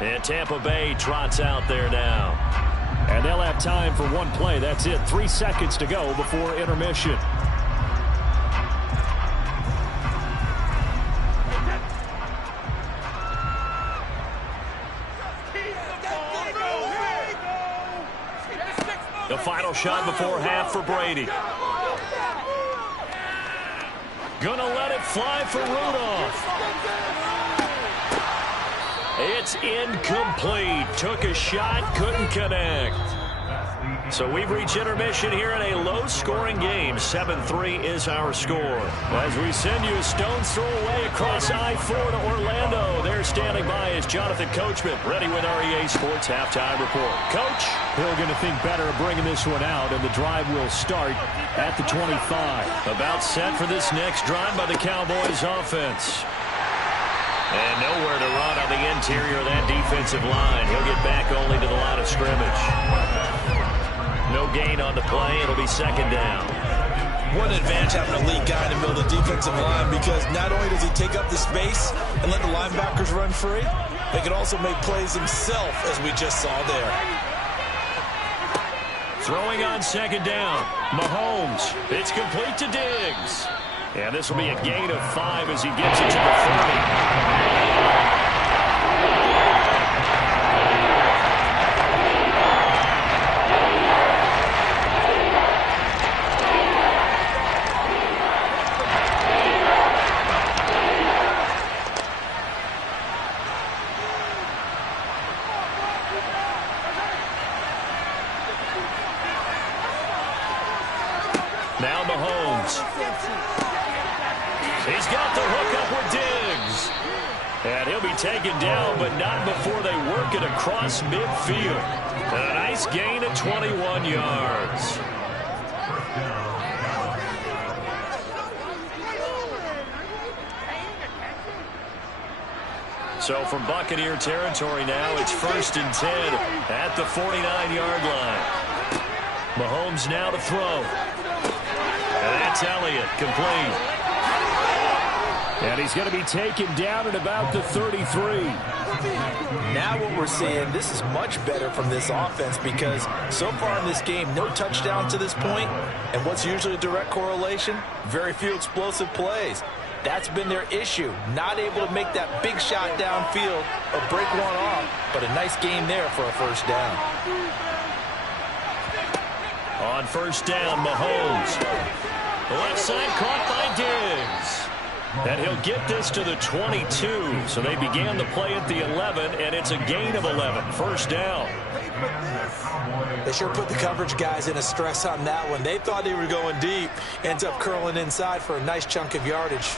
And Tampa Bay trots out there now. And they'll have time for one play. That's it. 3 seconds to go before intermission. The final shot before half for Brady. Gonna let it fly for Rudolph. It's incomplete. Took a shot, couldn't connect. So we've reached intermission here in a low-scoring game. 7-3 is our score. As we send you a stone's throw away across I-4 to Orlando. There standing by is Jonathan Coachman, ready with REA Sports Halftime Report. Coach? Hill going to think better of bringing this one out, and the drive will start at the 25. About set for this next drive by the Cowboys offense. And nowhere to run on the interior of that defensive line. He'll get back only to the line of scrimmage. No gain on the play. It'll be 2nd down. What an advantage having a lead guy in the middle of the defensive line, because not only does he take up the space and let the linebackers run free, they can also make plays himself, as we just saw there. Throwing on 2nd down. Mahomes. It's complete to Diggs. And this will be a gain of 5 as he gets it to the 30. Now Mahomes. He's got the hook up with Diggs. And he'll be taken down, but not before they work it across midfield. And a nice gain of 21 yards. So from Buccaneer territory now, it's 1st and 10 at the 49-yard line. Mahomes now to throw. And that's Elliott, complete. And he's going to be taken down at about the 33. Now what we're seeing, this is much better from this offense because so far in this game, no touchdown to this point. And what's usually a direct correlation? Very few explosive plays. That's been their issue. Not able to make that big shot downfield or break one off, but a nice game there for a first down. On first down, Mahomes. Left side caught by Diggs. And he'll get this to the 22. So they began the play at the 11, and it's a gain of 11. First down. They sure put the coverage guys in a stress on that one. They thought they were going deep. Ends up curling inside for a nice chunk of yardage.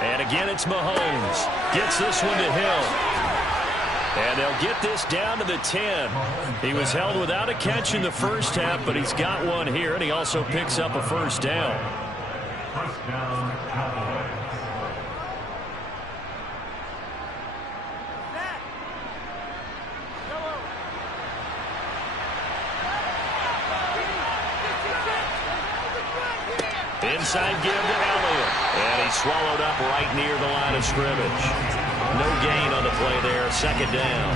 And again, it's Mahomes. Gets this one to Hill. And they'll get this down to the 10. He was held without a catch in the first half, but he's got one here, and he also picks up a first down. First down, Cowboys. Inside give to Elliott. And he's swallowed up right near the line of scrimmage. No gain on the play there. Second down.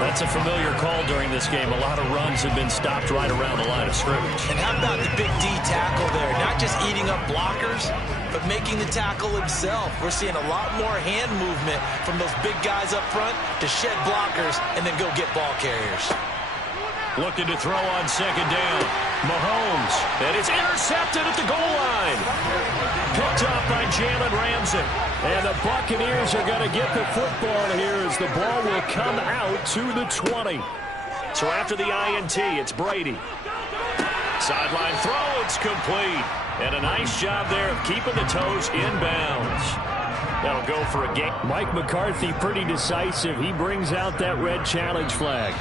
That's a familiar call during this game. A lot of runs have been stopped right around the line of scrimmage. And how about the big D tackle there? Not just eating up blockers, but making the tackle himself. We're seeing a lot more hand movement from those big guys up front to shed blockers and then go get ball carriers. Looking to throw on second down. Mahomes. And it's intercepted at the goal line. Picked off by Jalen Ramsey. And the Buccaneers are going to get the football here as the ball will come out to the 20. So after the INT, it's Brady. Sideline throw, it's complete. And a nice job there of keeping the toes inbounds. That'll go for a gain. Mike McCarthy pretty decisive. He brings out that red challenge flag.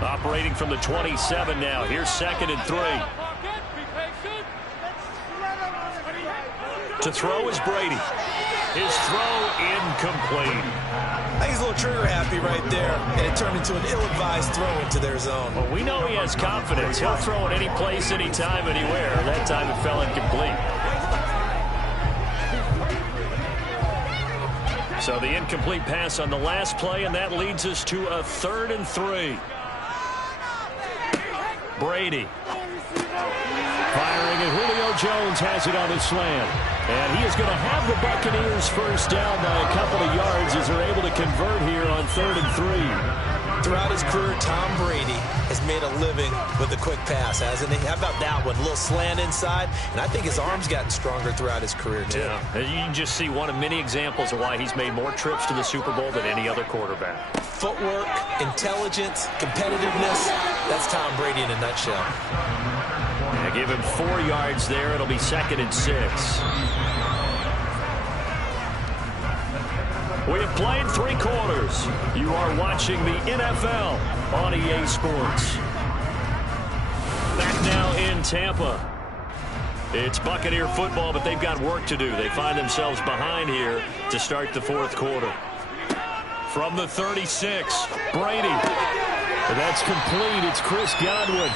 Operating from the 27 now. Here's second and 3. To throw is Brady. His throw incomplete. I think he's a little trigger happy right there, and it turned into an ill-advised throw into their zone. Well, we know he has confidence. He'll throw it any place, anytime, anywhere. That time it fell incomplete. So the incomplete pass on the last play, and that leads us to a 3rd and 3. Brady. Firing, and Julio Jones has it on the slant. And he is going to have the Buccaneers first down by a couple of yards as they're able to convert here on 3rd and 3. Throughout his career, Tom Brady has made a living with the quick pass, hasn't he? How about that one? A little slant inside, and I think his arm's gotten stronger throughout his career, too. Yeah, and you can just see one of many examples of why he's made more trips to the Super Bowl than any other quarterback. Footwork, intelligence, competitiveness, that's Tom Brady in a nutshell. Yeah, give him 4 yards there. It'll be 2nd and 6. We have played 3 quarters. You are watching the NFL on EA Sports. Back now in Tampa. It's Buccaneer football, but they've got work to do. They find themselves behind here to start the 4th quarter. From the 36, Brady. And that's complete. It's Chris Godwin.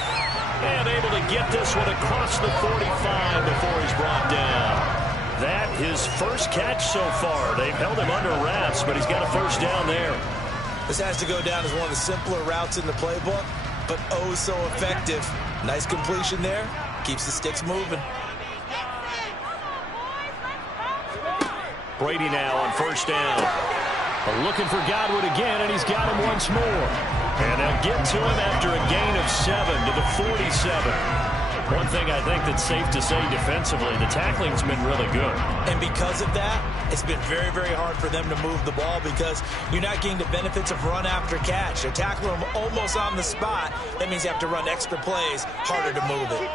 And able to get this one across the 45 before he's brought down. That his first catch so far. They've held him under wraps, but he's got a first down there. This has to go down as one of the simpler routes in the playbook, but oh so effective. Nice completion there. Keeps the sticks moving. Brady now on first down. Looking for Godwin again, and he's got him once more. And they'll get to him after a gain of 7 to the 47. One thing I think that's safe to say defensively, the tackling's been really good. And because of that, it's been very, very hard for them to move the ball because you're not getting the benefits of run after catch. They're tackling them almost on the spot. That means you have to run extra plays, harder to move it.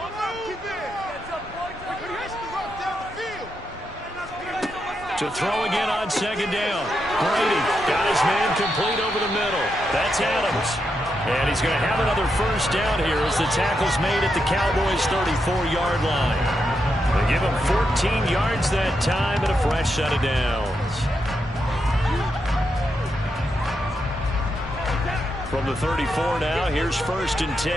To throw again on second down. Brady got his man complete over the middle. That's Adams. And he's going to have another first down here as the tackle's made at the Cowboys' 34-yard line. They give him 14 yards that time and a fresh set of downs. From the 34 now, here's 1st and 10.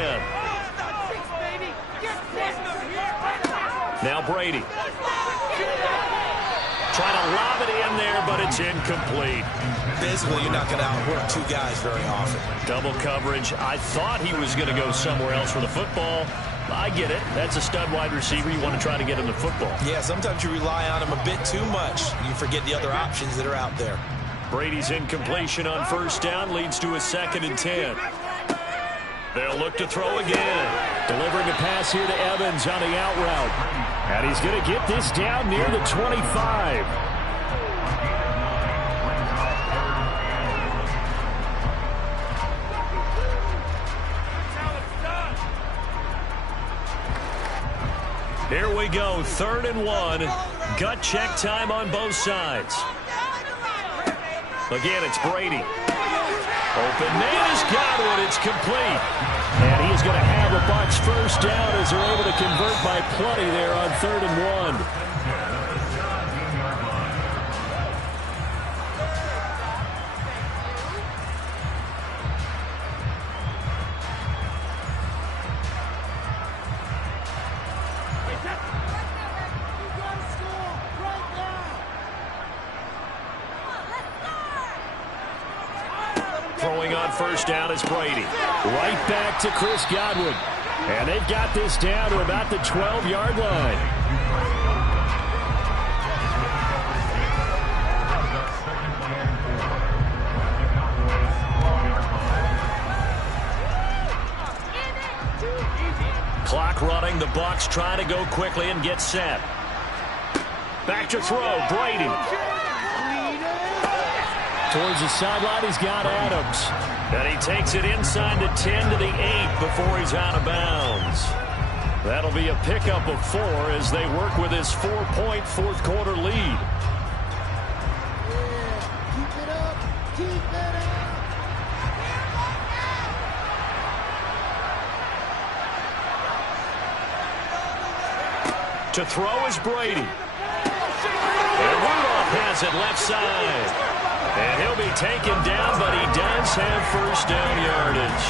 Now Brady. Trying to lob it in there, but it's incomplete. Basically, you're not going to outwork two guys very often. Double coverage. I thought he was going to go somewhere else for the football. I get it. That's a stud wide receiver. You want to try to get him the football. Yeah, sometimes you rely on him a bit too much. You forget the other options that are out there. Brady's incompletion on 1st down leads to a 2nd and 10. They'll look to throw again. Delivering a pass here to Evans on the out route. And he's going to get this down near the 25. Here we go, 3rd and 1. Gut check time on both sides. Again, it's Brady. Open man is Godwin. It's complete. And he is going to have a Bucs first down as they're able to convert by plenty there on 3rd and 1. Throwing on 1st down is Brady. Right back to Chris Godwin. And they've got this down to about the 12-yard line. Clock running. The Bucs trying to go quickly and get set. Back to throw. Brady. Towards the sideline, he's got Adams. And he takes it inside the 10 to the 8 before he's out of bounds. That'll be a pickup of 4 as they work with his 4-point 4th quarter lead. Keep it up. Keep it up. To throw is Brady. And Rudolph has it left side. And he'll be taken down, but he does have first down yardage.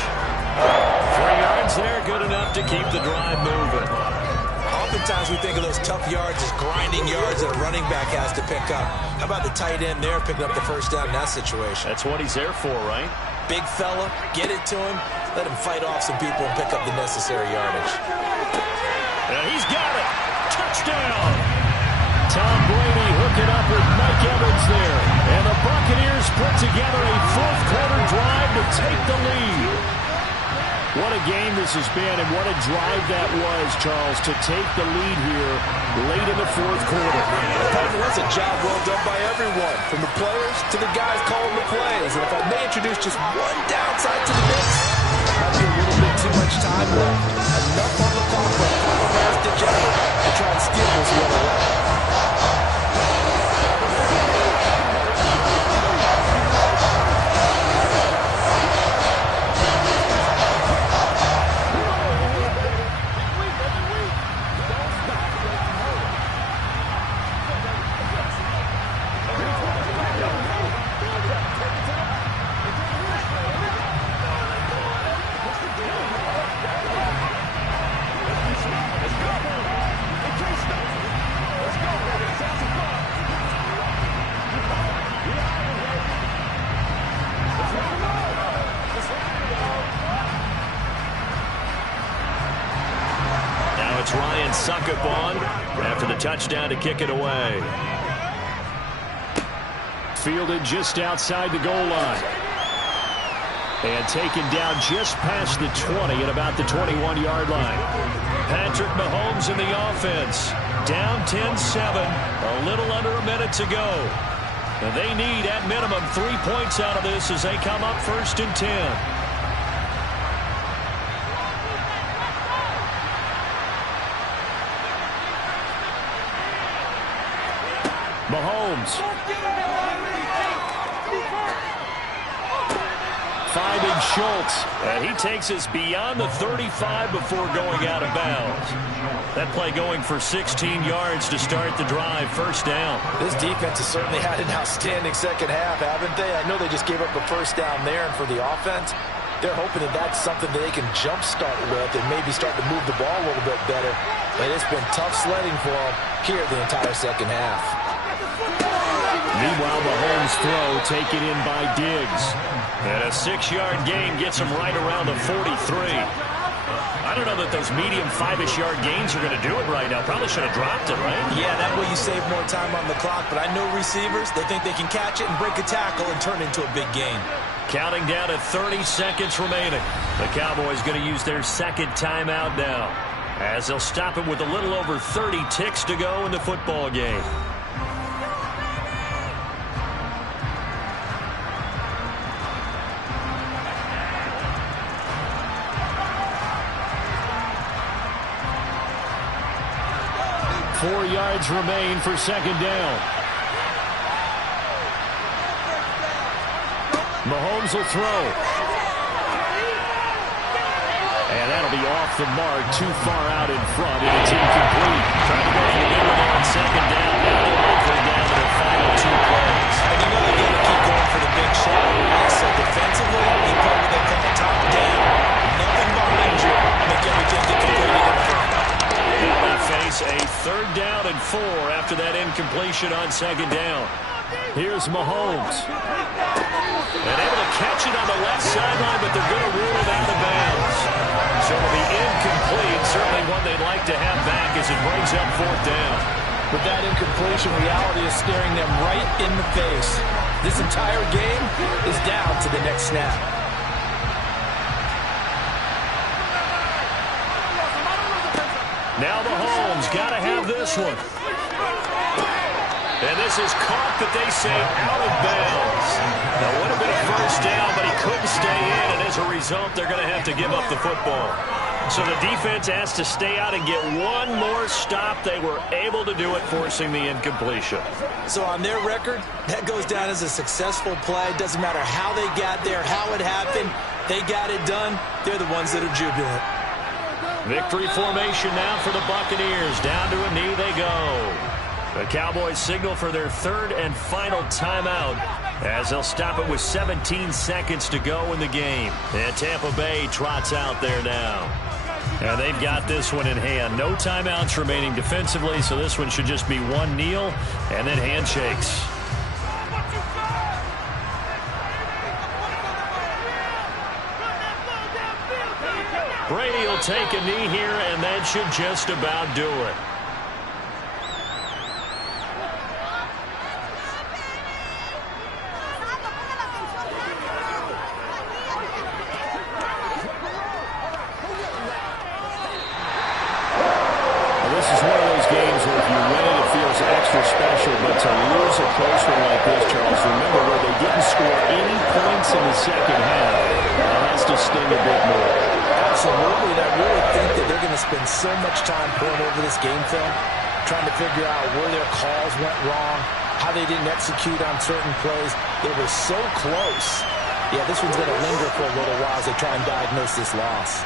3 yards there, good enough to keep the drive moving. Oftentimes we think of those tough yards as grinding yards that a running back has to pick up. How about the tight end there picking up the first down in that situation? That's what he's there for, right? Big fella, get it to him, let him fight off some people and pick up the necessary yardage. And he's got it. Touchdown. Tom Brady hooking up with Mike Evans there. And the Buccaneers put together a 4th quarter drive to take the lead. What a game this has been, and what a drive that was, Charles, to take the lead here late in the 4th quarter. That's a job well done by everyone, from the players to the guys calling the plays. And if I may introduce just one downside to the mix, might be a little bit too much time left. Enough on the clock for a final last ditch effort to try and steal this one away. It's Ryan Succop after the touchdown to kick it away. Fielded just outside the goal line. And taken down just past the 20 at about the 21-yard line. Patrick Mahomes in the offense. Down 10-7. A little under a minute to go. And they need, at minimum, 3 points out of this as they come up 1st and 10. Mahomes. Finding Schultz. And he takes us beyond the 35 before going out of bounds. That play going for 16 yards to start the drive. First down. This defense has certainly had an outstanding second half, haven't they? I know they just gave up a first down there, and for the offense, they're hoping that that's something that they can jumpstart with and maybe start to move the ball a little bit better. But it's been tough sledding for them here the entire second half. Meanwhile, Mahomes' throw taken in by Diggs. And a 6-yard gain gets him right around the 43. I don't know that those medium 5-ish yard gains are going to do it right now. Probably should have dropped it, right? Yeah, that way you save more time on the clock. But I know receivers, they think they can catch it and break a tackle and turn it into a big gain. Counting down at 30 seconds remaining. The Cowboys going to use their second timeout now, as they'll stop it with a little over 30 ticks to go in the football game. Four yards remain for second down. Mahomes will throw. And that'll be off the mark, too far out in front, and it's incomplete. Trying to go for the big one on second down. Now they're over down to their final 2 plays. And you know they're going to keep going for the big shot. So defensively, you play what they call top down. Nothing behind you. Make everything get completed in front. Now they face a 3rd down and 4 after that incompletion on second down. Here's Mahomes. And able to catch it on the left sideline, but they're going to rule it out of bounds. So it'll be incomplete. Certainly one they'd like to have back as it brings up 4th down. With that incompletion, reality is staring them right in the face. This entire game is down to the next snap. Now Mahomes got to have this one. And this is caught, but they say out of bounds. That would have been a first down, but he couldn't stay in, and as a result, they're going to have to give up the football. So the defense has to stay out and get one more stop. They were able to do it, forcing the incompletion. So on their record, that goes down as a successful play. Doesn't matter how they got there, how it happened. They got it done. They're the ones that are jubilant. Victory formation now for the Buccaneers. Down to a knee they go. The Cowboys signal for their 3rd and final timeout, as they'll stop it with 17 seconds to go in the game. And Tampa Bay trots out there now. And they've got this one in hand. No timeouts remaining defensively, so this one should just be one kneel and then handshakes. Brady will take a knee here, and that should just about do it. This is one of those games where if you win it, it feels extra special, but to lose a close one like this, Charles, remember where they didn't score any points in the second half, that has to sting a bit more. Absolutely, and I really think that they're going to spend so much time going over this game film, trying to figure out where their calls went wrong, how they didn't execute on certain plays. They were so close. Yeah, this one's going to linger for a little while as they try and diagnose this loss.